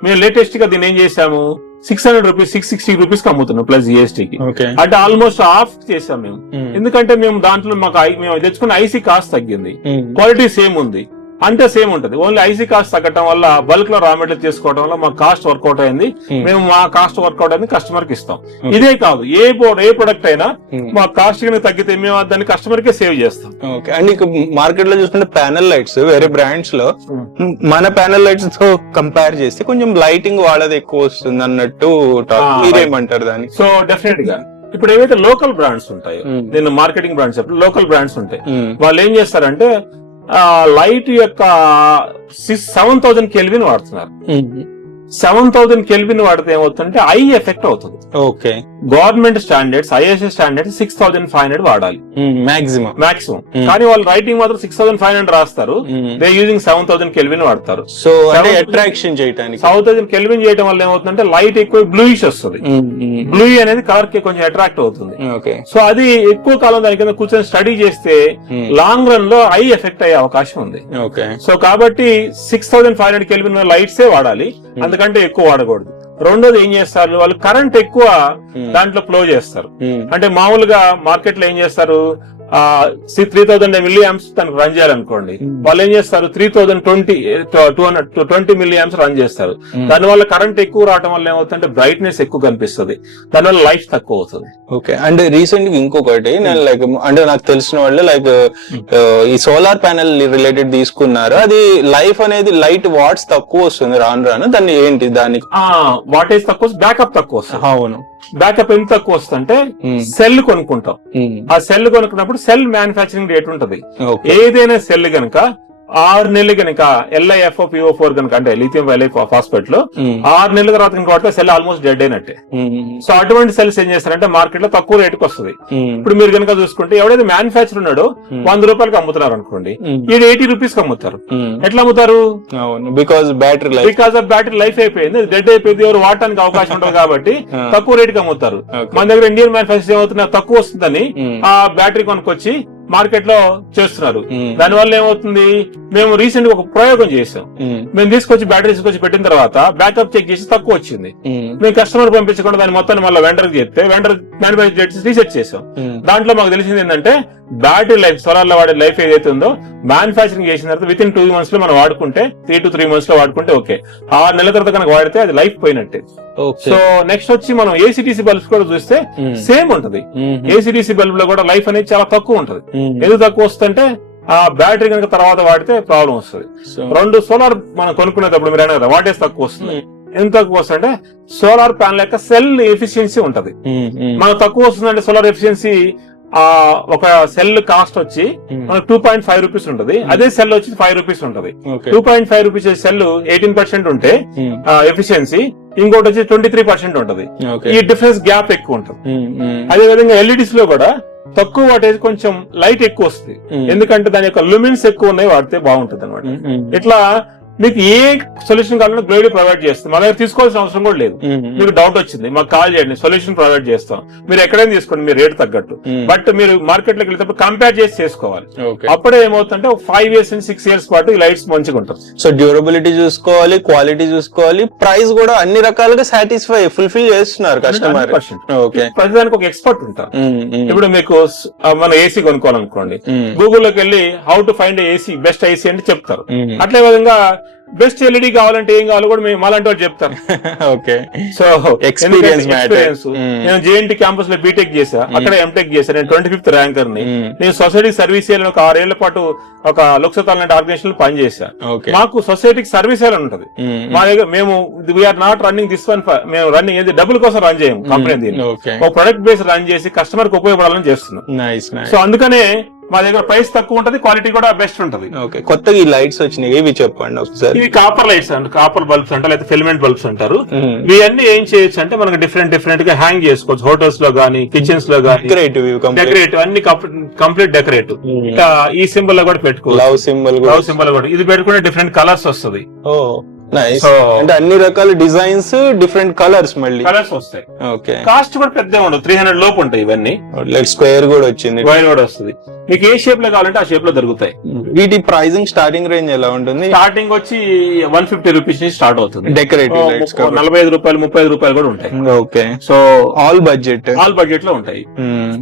మేము లేటెస్ట్ గా దీన్ని ఏం చేసాము, 600 rupees, 660 rupees కి అమ్ముతున్నాం ప్లస్ GST కి. అంటే ఆల్మోస్ట్ హాఫ్ చేసాం మేము. ఎందుకంటే మేము దాంట్లో మేము తెచ్చుకున్న ఐసీ కాస్ట్ తగ్గింది, క్వాలిటీ సేమ్ ఉంది, అంటే సేమ్ ఉంటది. ఓన్లీ ఐసీ కాస్ట్ తగ్గడం వల్ల బల్క్ లో రా మెటీరియల్ చేసుకోవడం వల్ల మా కాస్ట్ వర్కౌట్ అయింది. మేము మా కాస్ట్ వర్కౌట్ అయింది కస్టమర్ కి ఇస్తాం. ఇదే కాదు, ఏ ప్రొడక్ట్ అయినా మా కాస్ట్ తగ్గితే మేము దాన్ని కస్టమర్ కే సేవ్ చేస్తాం. అండ్ ఇక మార్కెట్ లో చూసుకుంటే ప్యానల్ లైట్స్ వేరే బ్రాండ్స్ లో మన ప్యానల్ లైట్స్ తో కంపేర్ చేస్తే కొంచెం లైటింగ్ వాళ్ళది ఎక్కువ వస్తుంది అన్నట్టు మీరేమంటారు దాన్ని? సో డెఫినెట్ గా ఇప్పుడు ఏవైతే లోకల్ బ్రాండ్స్ ఉంటాయో, నేను మార్కెటింగ్ బ్రాండ్స్ లోకల్ బ్రాండ్స్ ఉంటాయి, వాళ్ళు ఏం చేస్తారంటే లైట్ యొక్క 7000 Kelvin వాడుతున్నారు. 7000 Kelvin వాడితే ఏమవుతుందంటే ఐ ఎఫెక్ట్ అవుతుంది. గవర్నమెంట్ స్టాండర్డ్స్, ఐఎస్ఐ స్టాండర్డ్స్ 6500 వాడాలి మాక్సిమం. కానీ వాళ్ళు రైటింగ్ మాత్రం 6500 రాస్తారు, దే యూజింగ్ 7000 Kelvin వాడతారు. సో అట్రాక్షన్ చేయడానికి 7000 Kelvin చేయడం వల్ల ఏమవుతుందంటే లైట్ ఎక్కువ బ్లూయిష్ వస్తుంది. బ్లూ అనేది కలర్ కి కొంచెం అట్రాక్ట్ అవుతుంది. సో అది ఎక్కువ కాలం దాని కింద కూర్చొని స్టడీ చేస్తే లాంగ్ రన్ లో ఐ ఎఫెక్ట్ అయ్యే అవకాశం ఉంది. సో కాబట్టి 6500 Kelvin లైట్సే వాడాలి, అందుకంటే ఎక్కువ వాడకూడదు. రెండోది ఏం చేస్తారు, వాళ్ళు కరెంట్ ఎక్కువ దాంట్లో ఫ్లో చేస్తారు. అంటే మామూలుగా మార్కెట్ లో ఏం చేస్తారు, 3000 milliamps తనకు రన్ చేయాలనుకోండి, వాళ్ళు ఏం చేస్తారు 220 milliamps రన్ చేస్తారు. దానివల్ల కరెంట్ ఎక్కువ రావడం వల్ల ఏమవుతుందంటే బ్రైట్నెస్ ఎక్కువ కనిపిస్తుంది, దానివల్ల లైఫ్ తక్కువ అవుతుంది. అండ్ రీసెంట్ గా ఇంకొకటి నేను అంటే నాకు తెలిసిన వాళ్ళు ఈ సోలార్ ప్యానెల్ రిలేటెడ్ తీసుకున్నారు. అది లైఫ్ అనేది లైట్ వాట్స్ తక్కువ వస్తుంది రాను దాన్ని ఏంటి దానికి వాటేజ్ తక్కువ, బ్యాకప్ తక్కువ వస్తుంది. అవును, బ్యాకప్ ఎంత తక్కువ వస్తుందంటే సెల్ కొనుక్కుంటాం. ఆ సెల్ కొనుక్కున్నప్పుడు సెల్ మ్యానుఫ్యాక్చరింగ్ రేట్ ఉంటది. ఏదైనా సెల్ గనక 6 నెలలు కనుక LiFePO4 కనుక అంటే లిథియం ఫాస్ఫేట్ లో 6 నెలల తర్వాత కనుక వాడితే సెల్ ఆల్మోస్ట్ డెడ్ అయినట్టే. సో అటువంటి సెల్స్ ఏం చేస్తారంటే మార్కెట్ లో తక్కువ రేటుకి వస్తుంది. ఇప్పుడు మీరు కనుక చూసుకుంటే ఎవడైతే మ్యానుఫ్యాక్చర్ ఉన్నాడో 100 రూపాయలకి అమ్ముతున్నారు అనుకోండి, ఇది 80 rupees కి అమ్ముతారు. ఎట్లా అమ్ముతారు? బికాస్ ఆఫ్ బ్యాటరీ లైఫ్ అయిపోయింది, డెడ్ అయిపోయింది, ఎవరు వాడటానికి అవకాశం ఉండదు కాబట్టి తక్కువ రేటుకి అమ్ముతారు. మన దగ్గర ఇండియన్ మ్యానుఫ్యాక్చర్ ఏమవుతున్నారు, తక్కువ వస్తుందని ఆ బ్యాటరీ కొనుక్కొచ్చి మార్కెట్ లో చేస్తున్నారు. దానివల్ల ఏమవుతుంది, మేము రీసెంట్ గా ఒక ప్రయోగం చేసాం. మేము బ్యాటరీ తీసుకొచ్చి పెట్టిన తర్వాత బ్యాకప్ చెక్ చేసి తక్కువ వచ్చింది. మేము కస్టమర్ పంపించకుండా దాని మొత్తాన్ని మళ్ళీ వెండర్ చెప్తే వెండర్ మ్యానుఫ్యాక్చర్ రీసెర్చ్ చేసాం. దాంట్లో మాకు తెలిసింది ఏంటంటే బ్యాటరీ లైఫ్, సోలార్ లో వాడే లైఫ్ ఏదైతే ఉందో మ్యానుఫ్యాక్చరింగ్ చేసిన తర్వాత విత్ ఇన్ 2 months లో మనం వాడుకుంటే 3 to 3 months లో వాడుకుంటే ఓకే. 6 నెలల తర్వాత కనుక వాడితే అది లైఫ్ పోయినట్టే. సో నెక్స్ట్ వచ్చి మనం ACDC బల్బ్స్ కూడా చూస్తే సేమ్ ఉంటది. ACDC బల్బ్ లో కూడా లైఫ్ అనేది చాలా తక్కువ ఉంటది. ఎందుకు తక్కువ వస్తుందంటే ఆ బ్యాటరీ కనుక తర్వాత వాడితే ప్రాబ్లం వస్తుంది. 2 సోలార్ మనం కొనుక్కునేటప్పుడు మీరు అయినా వాటేజ్ తక్కువ వస్తుంది. ఎంత తక్కువ వస్తుందంటే సోలార్ ప్యానల్ యొక్క సెల్ ఎఫిషియన్సీ ఉంటది. మనకు తక్కువ వస్తుందంటే సోలార్ ఎఫిషియన్సీ ఒక సెల్ కాస్ట్ వచ్చి మనకు 2.5 rupees ఉంటది, అదే సెల్ వచ్చి 5 rupees ఉంటది. 2.5 rupees సెల్ 18% ఉంటే ఎఫిషియన్సీ, ఇంకోటి వచ్చి 23% ఉంటది. ఈ డిఫరెన్స్ గ్యాప్ ఎక్కువ ఉంటది. అదే విధంగా LEDs లో కూడా తక్కువ వాటేజ్ కొంచెం లైట్ ఎక్కువ వస్తుంది, ఎందుకంటే దాని యొక్క లుమిన్స్ ఎక్కువ ఉన్నాయి, వాడితే బాగుంటది అనమాట. ఇట్లా మీకు ఏ సొల్యూషన్ కావాలన్నా గ్లోయిడ్ ప్రొవైడ్ చేస్తాం. మన దగ్గర తీసుకోవాల్సిన అవసరం కూడా లేదు. మీకు డౌట్ వచ్చింది మాకు కాల్ చేయండి, సొల్యూషన్ ప్రొవైడ్ చేస్తాం. మీరు ఎక్కడైనా తీసుకోండి మీరు రేట్ తగ్గట్టు. బట్ మీరు మార్కెట్ లోకి వెళ్తే కంపేర్ చేసి చేసుకోవాలి. అప్పుడే ఏమవుతుందంటే 5 years and 6 years పాటు ఈ లైట్స్ మంచిగా ఉంటారు. సో డ్యూరబిలిటీ చూసుకోవాలి, క్వాలిటీ చూసుకోవాలి, ప్రైస్ కూడా అన్ని రకాలుగా ఫుల్ఫిల్ చేస్తున్నారు కస్టమర్. ప్రతిదానికి ఒక ఎక్స్పర్ట్ ఉంటారు. ఇప్పుడు మీకు మన ఏసీ కొనుక్కోవాలనుకోండి, గూగుల్లోకి వెళ్ళి how to find AC best AC అంటే చెప్తారు. అట్లే విధంగా బెస్ట్ ఎల్ఈడి కావాలంటే ఏం కావాలో కూడా మేము మాలాంటి వాళ్ళు చెప్తాం. ఓకే. So Experience matter. నేను జేఎన్టీ క్యాంపస్ లో బీటెక్ చేశా, అక్కడ ఎంటెక్ చేశా, నేను 25th ర్యాంకర్ ని. నేను సొసైటీ సర్వీస్ చేయాలని ఒక 6 ఏళ్ల పాటు ఒక లోక్సత్తా లాంటి ఆర్గనైజేషన్ పనిచేశా. ఓకే. మాకు సొసైటీకి సర్వీస్ చేయాలని ఉంటది. మా దగ్గర మేము we're not running this one, మేము రన్నింగ్ ఏది డబ్బుల కోసం రన్ చేయము కంపెనీ దీన్ని. ఓకే. ఒక ప్రొడక్ట్ బేస్ రన్ చేసి కస్టమర్ కి ఉపయోగపడాలని చేస్తున్నాం. Nice nice. సో అందుకనే మా దగ్గర ప్రైస్ తక్కువ ఉంటది, క్వాలిటీ కూడా బెస్ట్ ఉంటది. ఓకే. కొత్తగా ఈ లైట్స్ వచ్చినాయి, ఇవి చెప్పండి ఒకసారి. ఇవి కాపర్ లైట్స్ అంటారు, కాపర్ బల్బ్స్ అంటారు, లేదా ఫిలమెంట్ బల్బ్స్ అంటారు. ఇవన్నీ ఏం చేయొచ్చు అంటే మనకి డిఫరెంట్ గా హ్యాంగ్ చేసుకోవచ్చు, హోటల్స్ లో గానీ, కిచెన్స్ లో గానీ. డెకరేటివ్ అన్ని కంప్లీట్ డెకరేటివ్. ఇంకా ఈ సింబల్ లో కూడా పెట్టుకోవచ్చు, లవ్ సింబల్ కూడా. ఇది పెట్టుకుంటే డిఫరెంట్ కలర్స్ వస్తుంది. ఓ నైస్. అంటే అన్ని రకాల డిజైన్స్, డిఫరెంట్ కలర్స్, మళ్ళీ కలర్స్ వస్తాయి. ఓకే. కాస్ట్ కూడా పెద్ద ఉండదు, 300 లోపు ఉంటాయి ఇవన్నీ. స్క్వేర్ కూడా వచ్చింది, వైర్ కూడా వస్తుంది. మీకు ఏ షేప్ లో కావాలంటే ఆ షేప్ లో దొరుకుతాయి. వీటి ప్రైజింగ్ స్టార్టింగ్ రేంజ్ ఎలా ఉంటుంది? స్టార్టింగ్ వచ్చి 150 రూపీస్ నుంచి స్టార్ట్ అవుతుంది. డెకరేటివ్ లైట్స్ 45 రూపాయలు, 30 రూపాయలు కూడా ఉంటాయి. ఓకే. సో ఆల్ బడ్జెట్ లో ఉంటాయి.